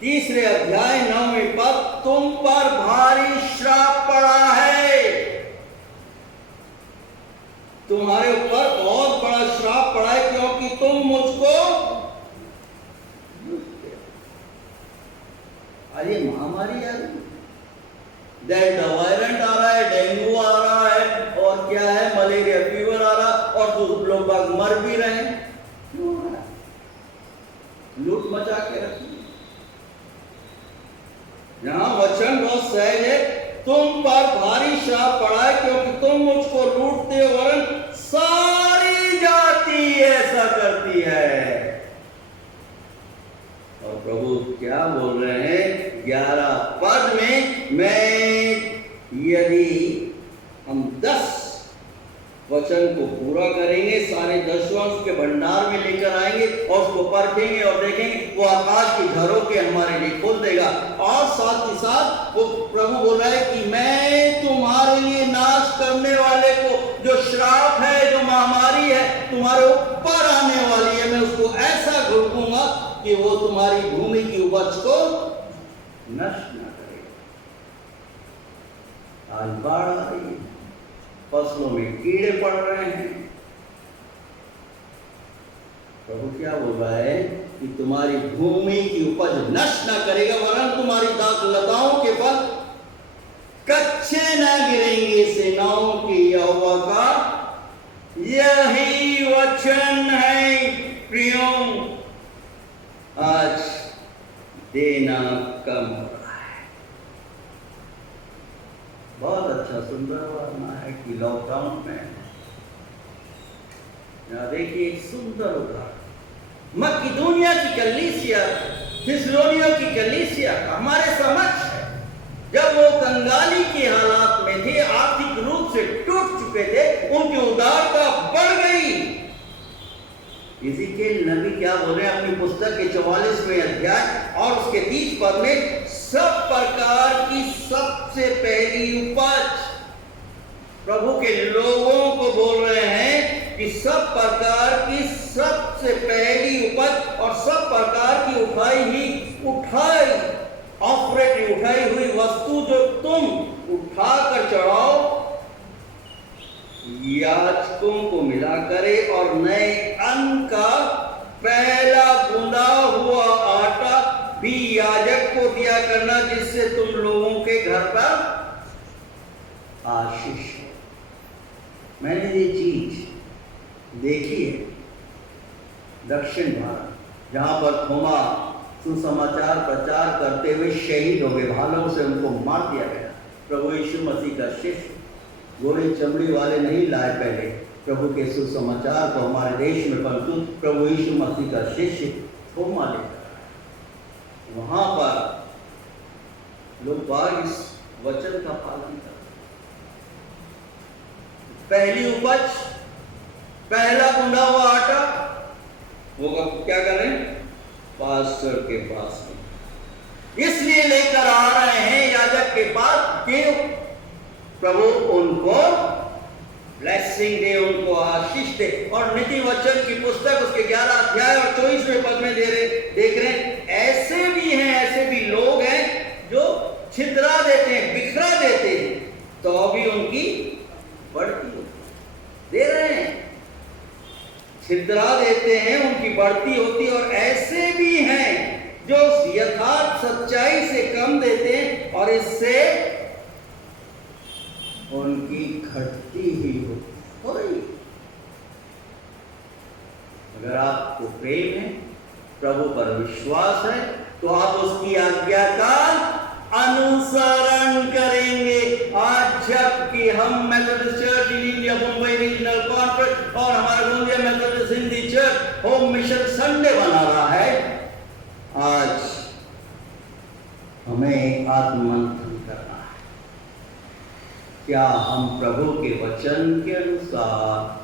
3 अध्याय 9वें पद, तुम पर भारी श्राप पड़ा है। तुम्हारे ऊपर बहुत बड़ा श्राप पड़ा है, क्योंकि तुम मुझको, अरे महामारी आ रही, डेल्टा वायरेंट आ रहा है, डेंगू आ रहा है, और क्या है, मलेरिया फीवर आ रहा, और तो लोग बाग मर भी रहे हैं। क्यों हो रहा है? लूट मचा के रखी। यहां वचन बहुत सहज है, तुम पर भारी श्राप पड़ा है क्योंकि तुम मुझको लूटते हो, वरन सारी जाति ऐसा करती है। और प्रभु क्या बोल रहे हैं 11 पद में, मैं यदि हम 10 वचन को पूरा करेंगे, सारे दर्शन उसके भंडार में लेकर आएंगे और उसको परखेंगे और देखेंगे, वो आकाश की झरोखे हमारे लिए खोल देगा। और साथ ही साथ वो प्रभु बोल रहा है कि मैं तुम्हारे लिए नाश करने वाले को, जो श्राप है, जो महामारी है तुम्हारे ऊपर आने वाली है, मैं उसको ऐसा घुड़कूंगा कि वो तुम्हारी भूमि की उपज को नष्ट न करेगा। आज बाढ़ आ रही है, फसलों में कीड़े पड़ रहे हैं। प्रभु क्या बोल रहा है कि तुम्हारी भूमि की उपज नष्ट ना करेगा, वरन तुम्हारी दाख लताओं के फल कच्चे ना गिरेंगे। सेनाओं की यहोवा का यही वचन है। प्रियों, आज देना कम हो रहा है। बहुत अच्छा सुंदर वर्णन है कि लॉकडाउन में यहाँ देखिए एक सुंदर उदाहरण, मकिदुनिया की कलीसिया, थिस्सलुनीकियों की कलीसिया हमारे समक्ष है। जब वो कंगाली के हालात में थे, आर्थिक रूप से टूट चुके थे, उनकी उदारता बढ़ गई। इज़ीकियल नबी क्या बोल रहे हैं अपनी पुस्तक के 44वें अध्याय और उसके 30 पद में, सब प्रकार की सबसे पहली उपज, प्रभु के लोगों को बोल रहे हैं कि सब प्रकार की सबसे पहली उपज और सब प्रकार की उठाई हुई वस्तु जो तुम उठाकर चढ़ाओ, याजकों को मिला करे, और नए अन्न का पहला गूंदा हुआ आटा भी याजक को दिया करना, जिससे तुम लोगों के घर पर आशीष हो। मैंने ये चीज देखी है दक्षिण भारत, जहां पर थोमा सुसमाचार प्रचार करते हुए शहीद हो गए, भालों से उनको मार दिया गया। प्रभु यीशु मसीह का शिष्य गोरी चमड़ी वाले नहीं लाए पहले प्रभु के सुसमाचार को हमारे देश में, परंतु प्रभु यीशु मसीह का शिष्य थोमा लेकर वहां पर लोग बाग इस वचन का पालन करते। पहली उपज, पहला गुंदा हुआ आटा, वो क्या करें? पास्टर के पास में इसलिए लेकर आ रहे हैं याजक के पास कि प्रभु उनको ब्लेसिंग दे, उनको आशीष दे। और नीति वचन की पुस्तक उसके 11 अध्याय और 24वें पद में देख रहे हैं, ऐसे भी हैं, ऐसे भी लोग हैं जो छितरा देते हैं, बिखरा देते हैं, तो भी उनकी बढ़ती दे रहे हैं, छितरा देते हैं, उनकी बढ़ती होती। और ऐसे भी हैं जो यथार्थ सच्चाई से कम देते हैं और इससे उनकी घटती ही हो रही। अगर आपको प्रेम है, प्रभु पर विश्वास है, तो आप उसकी आज्ञा का अनुसरण करेंगे। आज जबकि हम Methodist church in India Mumbai regional conference और हमारा Gondia Methodist Hindi church home mission Sunday बना रहा है, आज हमें आत्ममंथन करना है। क्या हम प्रभु के वचन के अनुसार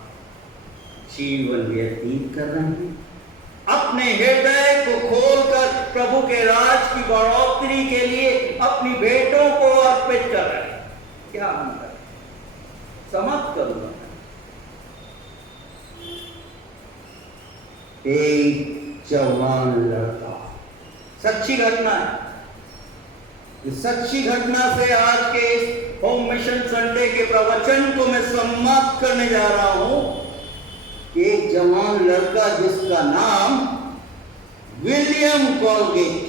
जीवन व्यतीत कर रहे हैं? अपने हृदय को खोलकर प्रभु के राज की बढ़ोतरी के लिए अपनी भेंटों को अर्पित कर रहे हैं? क्या हम करें? समाप्त करूंगा। एक जवान लड़का, सच्ची घटना है, इस सच्ची घटना से आज के इस होम मिशन संडे के प्रवचन को मैं समाप्त करने जा रहा हूं। एक जवान लड़का जिसका नाम विलियम कोलगेट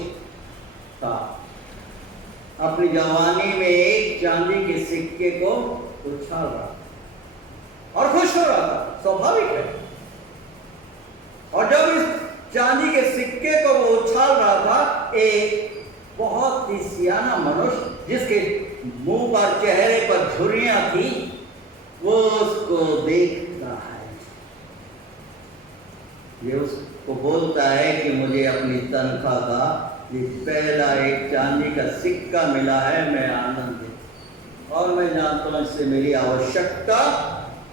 था, अपनी जवानी में एक चांदी के सिक्के को उछाल रहा था और खुश हो रहा था, स्वाभाविक है। और जब इस चांदी के सिक्के को वो उछाल रहा था, एक बहुत ही सियाना मनुष्य जिसके मुंह पर, चेहरे पर झुर्रियां थी, वो उसको देख रहा है। ये उसको बोलता है कि मुझे अपनी तनख्वाह का ये पहला एक चांदी का सिक्का मिला है, मैं आनंदित और मैं जानता हूं इससे मेरी आवश्यकता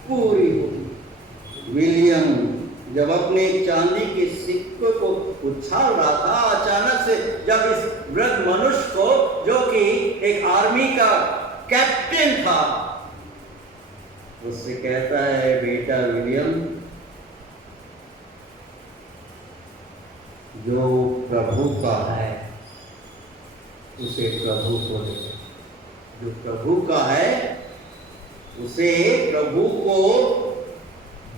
पूरी होगी। विलियम जब अपने चांदी के सिक्कों को उछाल रहा था, अचानक से जब इस वृद्ध मनुष्य को, जो कि एक आर्मी का कैप्टन था, उससे कहता है, बेटा विलियम, जो प्रभु का है उसे प्रभु को दे। जो प्रभु का है उसे प्रभु को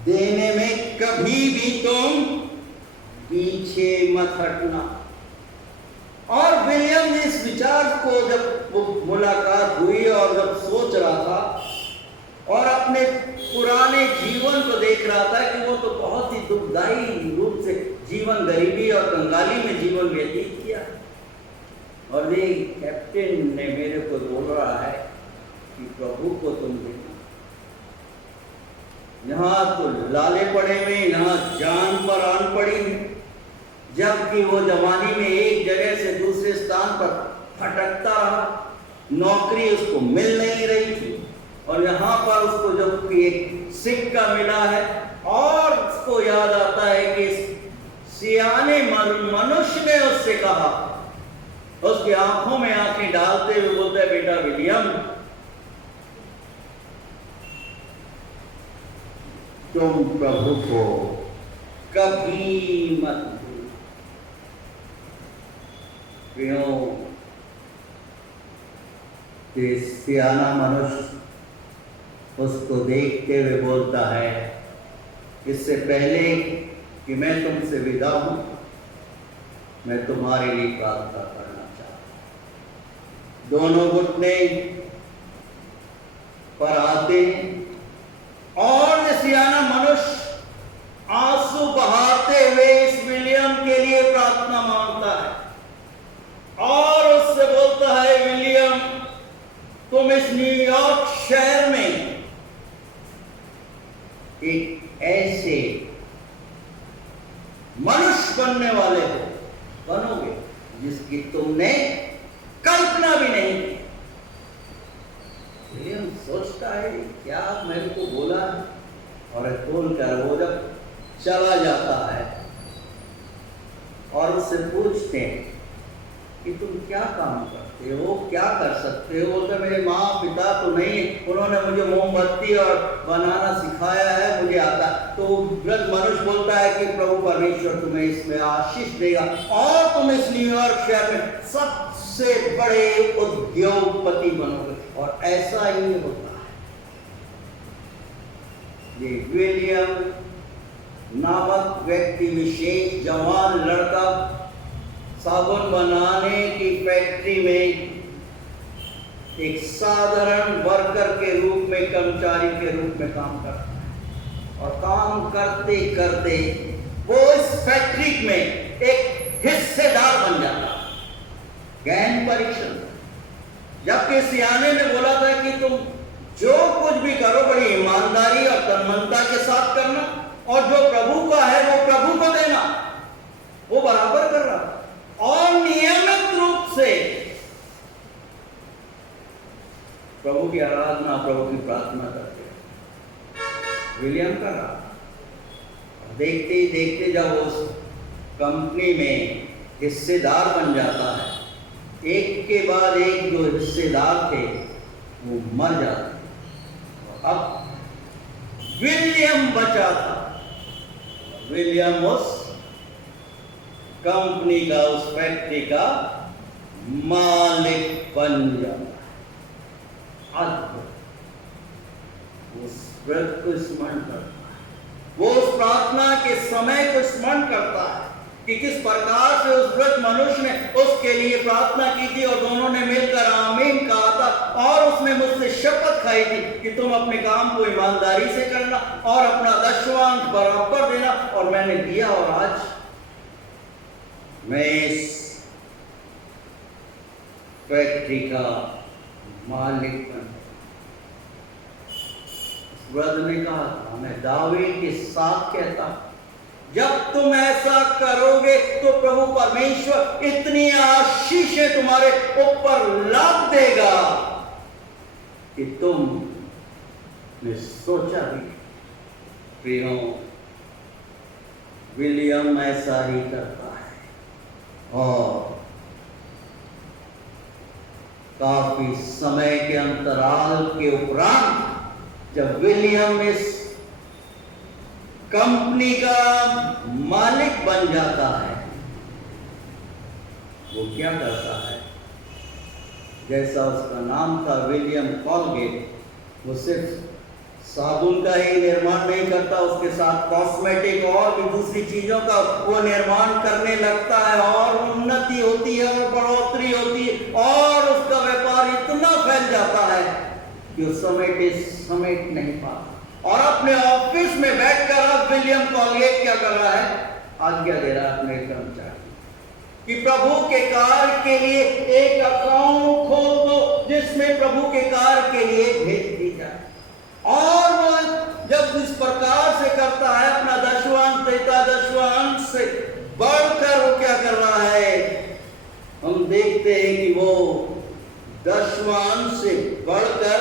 देने में कभी भी तुम पीछे मत हटना। और विलियम ने इस विचार को, जब वो मुलाकात हुई और जब सोच रहा था और अपने पुराने जीवन को देख रहा था कि वो तो बहुत ही दुखदायी रूप से जीवन, गरीबी और कंगाली में जीवन व्यतीत किया, और ये कैप्टन ने मेरे को बोल रहा है कि प्रभु को तुम देना। यहाँ तो लाले पड़े हुए, यहाँ जान पर आन पड़ी है, जबकि वो जवानी में एक जगह से दूसरे स्थान पर भटकता रहा, नौकरी उसको मिल नहीं रही थी, और यहाँ पर उसको जब एक सिक्का मिला है, और उसको याद आता है कि सियाने मनुष्य ने उससे कहा, उसकी आंखों में आंखें डालते हुए बोलता है, बेटा विलियम, तुम प्रभु को कभी मत भूलो। क्यों? कि सियाना मनुष्य उसको देखते हुए बोलता है, इससे पहले कि मैं तुमसे विदा हूं, मैं तुम्हारे लिए प्रार्थना करना चाहता हूं। दोनों घुटने पर आते हैं और सियाना मनुष्य आंसू बहाते हुए इस विलियम के लिए प्रार्थना मांगता है और उससे बोलता है, विलियम, तुम इस न्यूयॉर्क शहर में एक ऐसे मनुष्य बनने वाले हो, बनोगे जिसकी तुमने कल्पना भी नहीं की। विलियम सोचता है, क्या मेरे को बोला, और बोलकर वो जब चला जाता है और उससे पूछते हैं कि तुम क्या काम करते हो, क्या कर सकते हो? बोलते, मेरे माँ पिता तो नहीं, उन्होंने मुझे मोमबत्ती और बनाना सिखाया है, मुझे आता। तो वृद्ध मनुष्य बोलता है कि प्रभु परमेश्वर तुम्हें इसमें आशीष देगा और तुम इस न्यूयॉर्क शहर में सबसे बड़े उद्योगपति बनोगे। और ऐसा ही होता है। ये विलियम नामक व्यक्ति विशेष जवान लड़का साबुन बनाने की फैक्ट्री में एक साधारण वर्कर के रूप में, कर्मचारी के रूप में काम करता है, और काम करते करते वो इस फैक्ट्री में एक हिस्सेदार बन जाता है। गहन परीक्षण। जबकि सियाने ने बोला था कि तुम जो कुछ भी करो बड़ी ईमानदारी और तन्मयता के साथ करना, और जो प्रभु का है वो प्रभु को देना। वो बराबर कर रहा और नियमित रूप से प्रभु की आराधना, प्रभु की प्रार्थना करते विलियम कर रहा। देखते ही देखते जब उस कंपनी में हिस्सेदार बन जाता है, एक के बाद एक जो हिस्सेदार थे वो मर जाते। अब विलियम बचा था। विलियम उस कंपनी का, उस फैक्ट्री का मालिक बन जाता। अद्भुत। उस व्रत को स्मरण करता है, वो उस प्रार्थना के समय को स्मरण करता है कि किस प्रकार से उस व्रत मनुष्य ने उसके लिए प्रार्थना की थी, और दोनों ने मिलकर आमीन कहा था, और उसने मुझसे शपथ खाई थी कि तुम अपने काम को ईमानदारी से करना और अपना दशवांश बराबर देना। और मैंने दिया, और आज मैं इस फैक्ट्री का मालिक बन। वृद्ध ने कहा था, मैं दावे के साथ कहता, जब तुम ऐसा करोगे तो प्रभु परमेश्वर इतनी आशीषें तुम्हारे ऊपर लाद देगा कि तुम ने सोचा भी। प्रियो, विलियम ऐसा ही करता है और काफी समय के अंतराल के उपरांत जब विलियम इस कंपनी का मालिक बन जाता है, वो क्या करता है? जैसा उसका नाम था विलियम कॉलगेट, वो सिर्फ साबुन का ही निर्माण नहीं करता, उसके साथ कॉस्मेटिक और भी दूसरी चीजों का वो निर्माण करने लगता है और उन्नति होती है और बढ़ोतरी होती है और उसका व्यापार इतना फैल जाता है कि वो समेट नहीं पाता। और अपने ऑफिस में बैठकर अब विलियम कॉलगेट क्या कर रहा है? आज्ञा दे रहा है अपने कर्मचारी कि प्रभु के कार्य के लिए एक अकाउंट खोल दो जिसमें प्रभु के कार्य के लिए भेज दी जाए। और वो जब इस प्रकार से करता है, अपना दशवांश देता, दशवांश से बढ़कर वो क्या कर रहा है? हम देखते हैं कि वो दशवांश से बढ़कर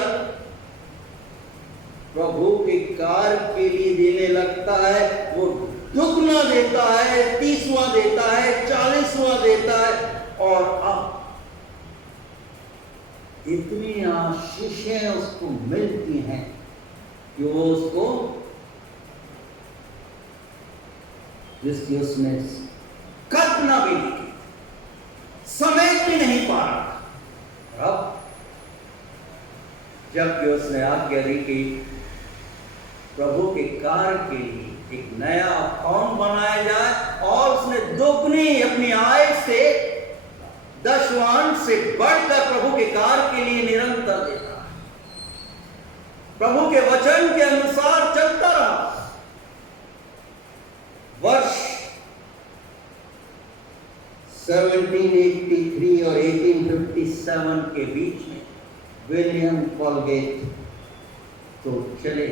प्रभु के कार्य के लिए देने लगता है। वो दुगना देता है, 30वां देता है, 40वां देता है और अब इतनी आशीषें उसको मिलती हैं कि वो उसको जिसकी उसने कल्पना भी नहीं की, समेट भी नहीं पा रहा। अब जबकि उसने आज्ञा दी कि प्रभु के कार्य के लिए एक नया अकाउंट बनाया जाए और उसने दोगुनी अपनी आय से दशवांश से बढ़कर प्रभु के कार्य के लिए निरंतर देता, प्रभु के वचन के अनुसार चलता रहा। वर्ष 1783 और 1857 के बीच में विलियम कॉलगेट तो चले।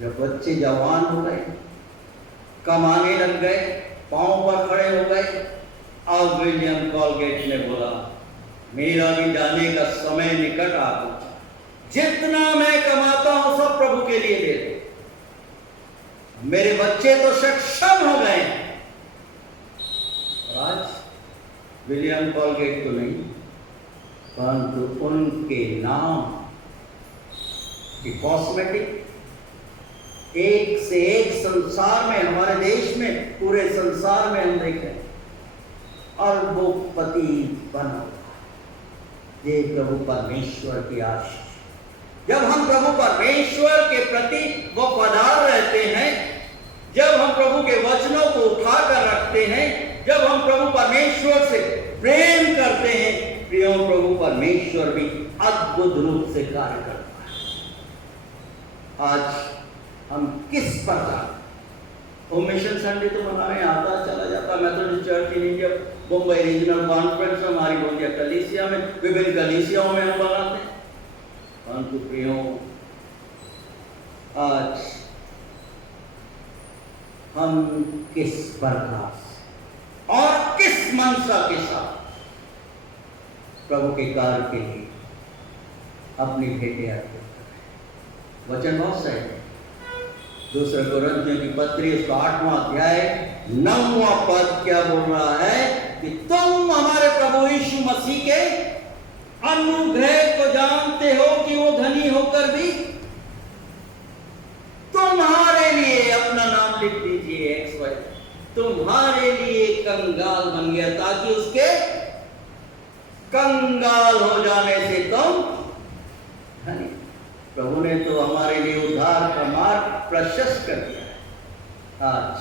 जब बच्चे जवान हो गए, कमाने लग गए, पांव पर खड़े हो गए, अब विलियम कॉलगेट ने बोला, मेरा भी जाने का समय निकट आ पहुंचा, जितना मैं कमाता हूं सब प्रभु के लिए दे दो। मेरे बच्चे तो सक्षम हो गए। आज विलियम कॉलगेट तो नहीं, परंतु उनके नाम की कॉस्मेटिक एक से एक संसार में, हमारे देश में, पूरे संसार में हम देखें अरबोपति बना। ये प्रभु परमेश्वर की आशीष। जब हम प्रभु परमेश्वर के प्रति वफादार रहते हैं, जब हम प्रभु के वचनों को उठाकर रखते हैं, जब हम प्रभु परमेश्वर से प्रेम करते हैं, प्रियो, प्रभु परमेश्वर भी अद्भुत रूप से कार्य करता है। आज हम किस प्रकार मिशन संडे तो मनाने आता चला जाता, Methodist church in India Mumbai regional conference में, हमारी बोलिया कलीसिया में, विभिन्न कलीसियाओं में हम बनाते हैं। परंतु प्रियो, आज हम किस प्रकार और किस मनसा के साथ प्रभु के कार्य के लिए अपनी भेंटें अर्पित करें। वचन बहुत सही है। दूसरे कोरिन्थियों की पत्री उसका 8वां अध्याय 9वां पद क्या बोल रहा है कि तुम हमारे प्रभु यीशु मसीह के अनुग्रह को जानते हो कि वो धनी होकर भी तुम्हारे लिए, अपना नाम लिख दीजिए XY, तुम्हारे लिए कंगाल बन गया ताकि उसके कंगाल हो जाने से तुम धनी। प्रभु ने तो हमारे लिए उद्धार का मार्ग प्रशस्त कर दिया है। आज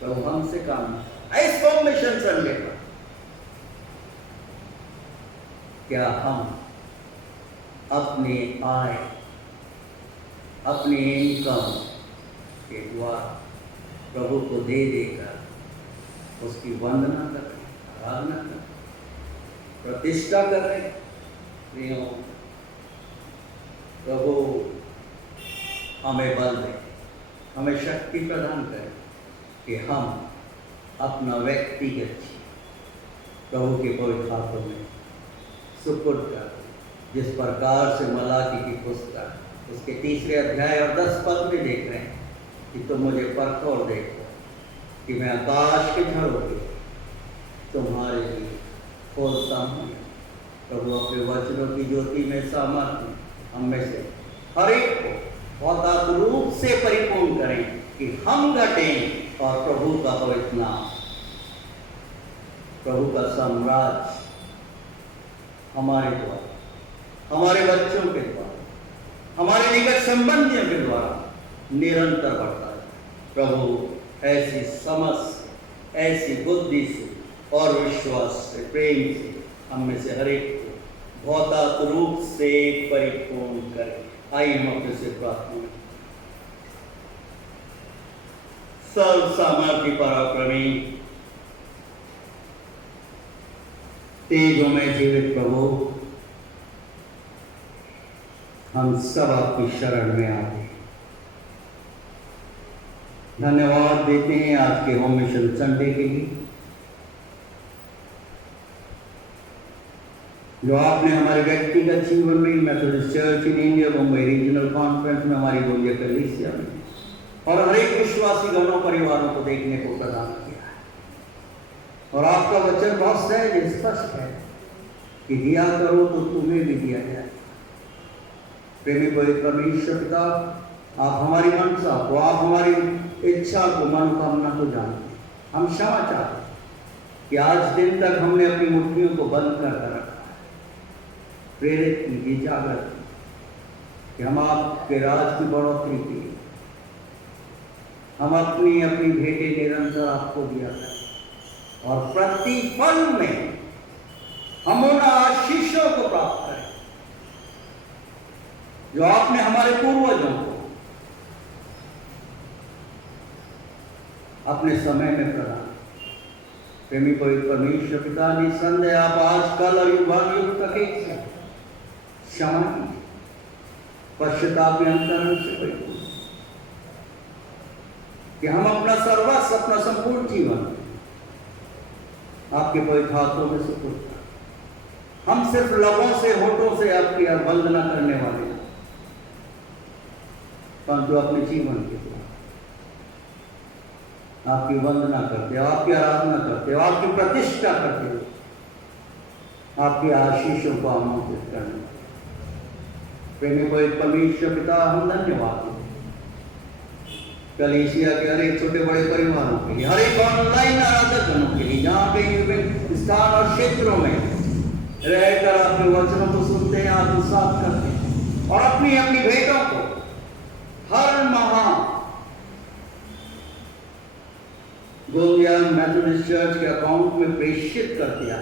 प्रभु हमसे काम इस मिशन संडे पर क्या हम अपने आय, अपने इनकम के द्वारा प्रभु को दे देकर उसकी वंदना कर रहे, आराधना कर, प्रतिष्ठा कर रहे? प्रियो, प्रभु हमें बल दे, हमें शक्ति प्रदान करे कि हम अपना व्यक्तिगत प्रभु के पवित्र हाथों में सुपुर्द कर जिस प्रकार से मलाकी की पुस्तक उसके 3 अध्याय और 10 पद में देख रहे हैं कि तुम मुझे परखो और देखो कि मैं आकाश के झरोखे तुम्हारे लिए खोलता हूँ। प्रभु अपने वचनों की ज्योति में सामर्थ्य हम में से हर एक को बहुत रूप से परिपूर्ण करें कि हम घटें और प्रभु का पवित्र नाम, प्रभु का साम्राज्य हमारे द्वारा, हमारे बच्चों के द्वारा, हमारे निकट संबंधियों के द्वारा निरंतर बढ़ता है। प्रभु ऐसी समझ से, ऐसी बुद्धि से और विश्वास से, प्रेम से हम में से हर एक को भौतिक रूप से परिपूर्ण करें। आइए हम अपने से प्रार्थना करें। सर्व सामर्थ्य पराक्रमी तेजों में जीवित प्रभु, हम सब आपकी शरण में आते हैं। धन्यवाद देते हैं आज के होम मिशन संडे के लिए, जो आपने हमारे व्यक्तिगत जीवन में, Methodist church in India Mumbai regional conference में, हमारी गोलिया कलीसिया में और हर एक विश्वासी गणों परिवारों को देखने को प्रदान किया है। और आपका वचन बहुत सहज स्पष्ट है कि दिया करो तो तुम्हें भी दिया जाए। प्रेमी पवित्र परमेश्वर पिता, आप हमारी मनसा को, आप हमारी इच्छा को, मनोकामना को जानते हैं। हम क्षमा चाहते हैं कि आज दिन तक हमने अपनी मुट्ठियों को बंद कर रखा है। प्रेरित कीजिए, जागृत कि हम आपके राज की बढ़ोतरी के लिए हम अपनी अपनी भेंटें निरंतर आपको दिया करें और प्रतिफल में हम उन आशीषों को प्राप्त करें जो आपने हमारे पूर्वजों को अपने समय में प्रदान। प्रेमी पवित्र परमेश्वर पिता, निसंदेह आप आज कल और युग तक एक से क्षमा कीजिए, पश्चाताप में अंतरण से परिपूर्ण कि हम अपना सर्वस्व, अपना संपूर्ण जीवन आपके पवित्र हाथों में सुपुर्द करें। हम सिर्फ लबों से, होठों से आपकी वंदना करने वाले हैं, परंतु अपने जीवन के द्वारा आपकी वंदना करते हो, आपकी आराधना करते हो, आपकी प्रतिष्ठा करते हो, आपकी आशीषों को आमंत्रित करने। प्रेमी पवित्र परमेश्वर पिता, हम धन्यवाद देते कलीसिया के हर एक छोटे बड़े परिवारों के लिए, हर एक ऑनलाइन आराधकों के लिए, जहाँ पे विभिन्न स्थान और क्षेत्रों में रहकर अपने वचनों को सुनते हैं, आत्मसात करते हैं और अपनी अपनी भेंटों को हर माह गोलिया मेथोडिस्ट चर्च के अकाउंट में प्रेषित कर दिया।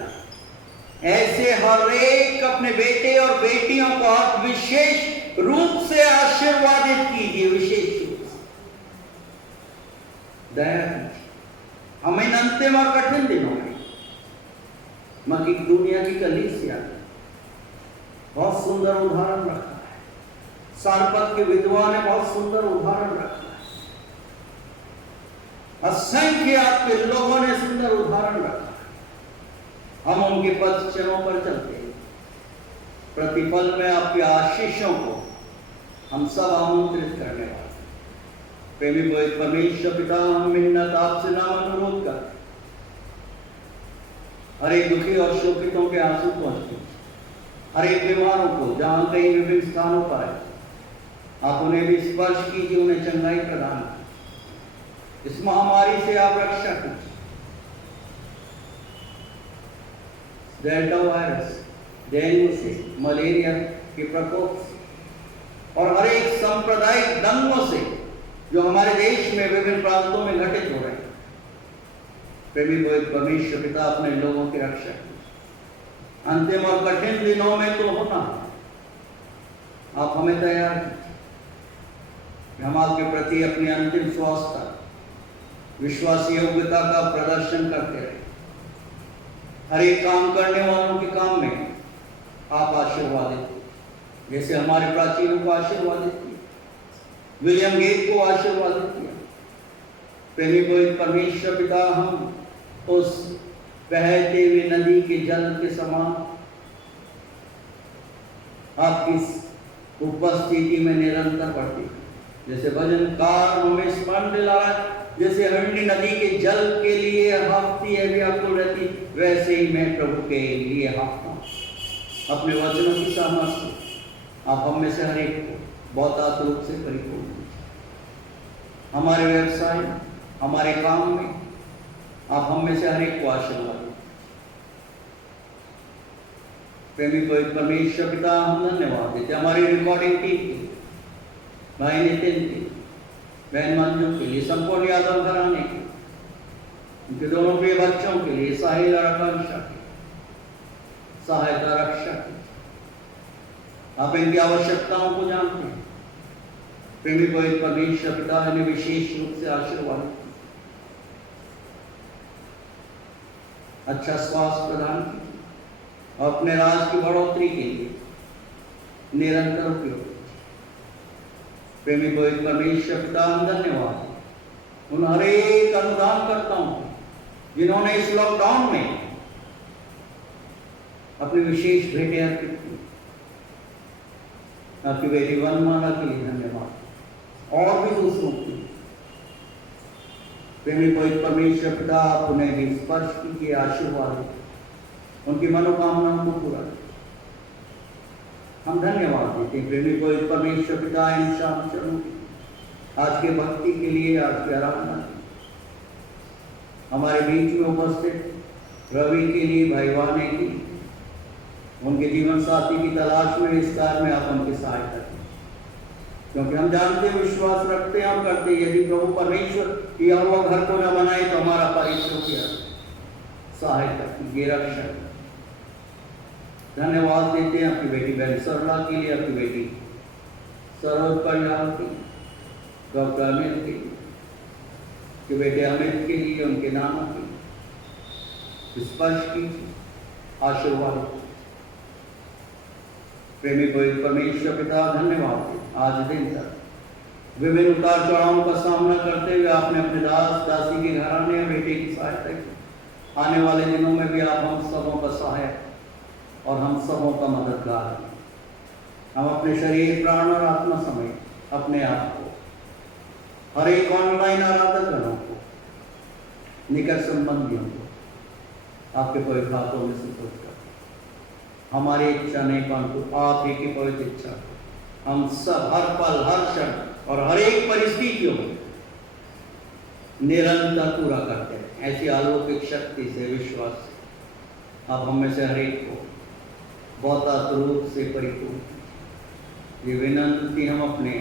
ऐसे हर एक अपने बेटे और बेटियों को आप विशेष रूप से आशीर्वादित कीजिए, विशेष रूप से दया कीजिए। हम इन अंतिम और कठिन दिनों में मकी दुनिया की कलीसिया बहुत सुंदर उदाहरण रखा है। सारपत के विधवा ने बहुत सुंदर उदाहरण रखा है। असंख्य आपके लोगों ने सुंदर उदाहरण रखा। हम उनके पदचरणों पर चलते हैं। प्रतिफल में आपकी आशीषों को हम सब आमंत्रित करने वाले। प्रेमी पवित्र परमेश्वर पिता, हम मिन्नत आपसे नाम अनुरोध करते, हर एक दुखी और शोकितों के आंसू पहुंचते, हर एक बीमारों को जहां कहीं विभिन्न स्थानों पर है, आप उन्हें भी स्पर्श कीजिए, उन्हें चंगाई प्रदान कीजिए। इस महामारी से आप रक्षा कीजिए। डेल्टा वायरस, डेंगू से, मलेरिया के प्रकोप से और हर एक सांप्रदायिक दंगों से जो हमारे देश में विभिन्न प्रांतों में घटित हो रहे हैं, प्रेमी पवित्र परमेश्वर पिता, अपने लोगों की रक्षा कीजिए। अंतिम और कठिन दिनों में तो होना, आप हमें तैयार कीजिए। हम आपके प्रति अपनी अंतिम श्वास तक विश्वासी योग्यता का प्रदर्शन करते रहे। हर एक काम करने वालों के काम में आप आशीर्वादित, जैसे हमारे प्राचीनों को आशीर्वादित किया, विलियम गेट को आशीर्वादित किया। प्रेमी पवित्र परमेश्वर पिता, हम उस बहते हुए नदी के जल के समान आपकी उपस्थिति में निरंतर बढ़ती है। जैसे भजनकार हमें स्मरण दिला रहा है, जैसे हरणी नदी के जल के लिए हाँफती है, व्याकुल रहती, वैसे ही मैं प्रभु के लिए हाँफता हूँ। अपने वचनों की सामर्थ्य आप हम में से हर एक को बहुत रूप से परिपूर्ण, हमारे व्यवसाय, हमारे काम में आप हम में से हर एक को आशीर्वाद। प्रेमी को परमेश्वर पिता हम धन्यवाद देते हमारी रिकॉर्डिंग टीम की, भाई नितिन की, बहन मंजू के लिए, संपूर्ण यादव घराने के, उनके दोनों प्रिय बच्चों के लिए, साहिल और आकांक्षा की सहायता रक्षा की। आप इनकी आवश्यकताओं को जानते हैं। प्रेमी को परमेश्वर पिता ने विशेष रूप से आशीर्वाद, अच्छा स्वास्थ्य प्रदान किया और अपने राज की बढ़ोतरी के लिए निरंतर उपयोग। प्रेमी को परमेश्वर पिता धन्यवाद उन हरेक अनुदान करता हूं जिन्होंने इस लॉकडाउन में अपनी विशेष भेंटें अर्पित की। आपकी बेटी वनमाला के लिए धन्यवाद और भी दूसरों की। प्रेमी को परमेश्वर पिता आप उन्हें भी स्पर्श कीजिए, आशीर्वाद, उनकी मनोकामनाओं को पूरा। हम धन्यवाद देते हैं प्रेमी को परमेश्वर पिता इन शाम चरणों आज के भक्ति के लिए, आज की आराधना, हमारे बीच में उपस्थित रवि के लिए, भाई वाने की, उनके जीवन साथी की तलाश में इस कार्य में आप उनकी सहायता करें, क्योंकि हम जानते हैं, विश्वास रखते हैं, हम करते हैं, यदि प्रभु परमेश्वर किया हुआ घर को न बनाए तो हमारा परिश्रम किया। सहायता कीजिए, रक्षा। धन्यवाद देते हैं आपकी बेटी बहन सरला के लिए, आपकी बेटी सरोज परिवार की, डॉक्टर अमित के बेटे अमित के लिए, उनके नाना की स्पर्श की आशीर्वाद। प्रेमी को परमेश्वर पिता धन्यवाद आज दिन तक विभिन्न उतार चढ़ावों का सामना करते हुए आपने अपने दास दासी के घराने बेटे की सहायता की। आने वाले दिनों में भी आप हम सबों का सहायक और हम सबों का मददगार हैं। हम अपने शरीर, प्राण और आत्मा समेत अपने आप को, हर एक ऑनलाइन आराधकों को, निकट संबंधियों को आपके पवित्र हाथों में सुपुर्द कर। हमारी इच्छा नहीं परंतु आप ही की पवित्र इच्छा हम सब हर पल, हर क्षण और हर एक परिस्थितियों में निरंतर पूरा करते हैं। ऐसी अलौकिक शक्ति से, विश्वास से आप हम में से हर एक को बहुत रूप से परिपूर्ण। ये विनंती हम अपने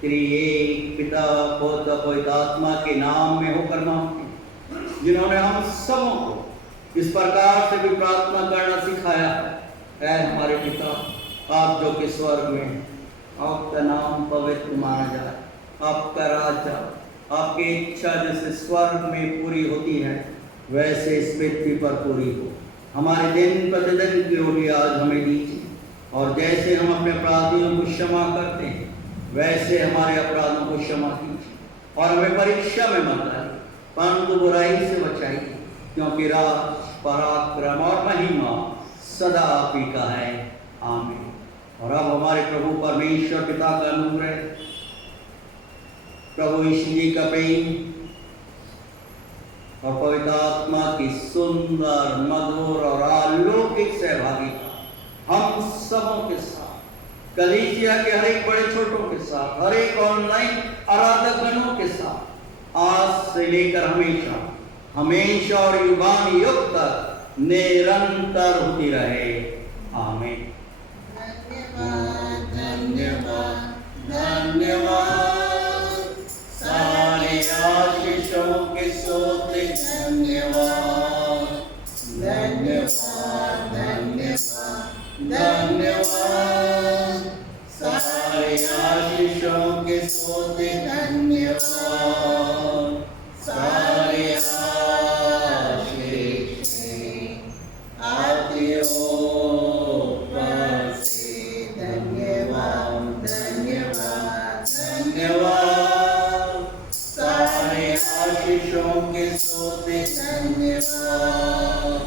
त्रिएक पिता, पुत्र, पवित्र आत्मा के नाम में होकर मांगते हैं, जिन्होंने हम सबों को इस प्रकार से भी प्रार्थना करना सिखाया है। ऐ हमारे पिता, आप जो कि स्वर्ग में हैं, आपका नाम पवित्र माना जाए, आपका राज्य, आपकी इच्छा जैसे स्वर्ग में पूरी होती है वैसे इस पृथ्वी पर पूरी हो। हमारे दिन प्रतिदिन की रोटी आज हमें दीजिए, और जैसे हम अपने अपराधियों को क्षमा करते हैं वैसे हमारे अपराधों को क्षमा कीजिए, और हमें परीक्षा में मत लाइए परंतु बुराई से बचाइए, क्योंकि राज, पराक्रम और महिमा सदा आप ही का है। आमीन। और अब हमारे प्रभु परमेश्वर पिता का अनुग्रह, प्रभु यीशु जी का प्रेम और पवित्र आत्मा की सुंदर, मधुर और अलौकिक सहभागिता हम सबों के साथ, कलीसिया के हर एक बड़े छोटों के साथ, हर एक ऑनलाइन आराधकगणों के साथ आज से लेकर हमेशा, हमेशा और युगान युग तक निरंतर होती रहे। आमीन। धन्यवाद, धन्यवाद, धन्यवाद। सारे आशीषों के सोते धन्यवाद, धन्यवाद, धन्यवाद, धन्यवाद। सारे आशीषों के सोते धन्यवाद। सारे आशीषों के सोते धन्यवाद।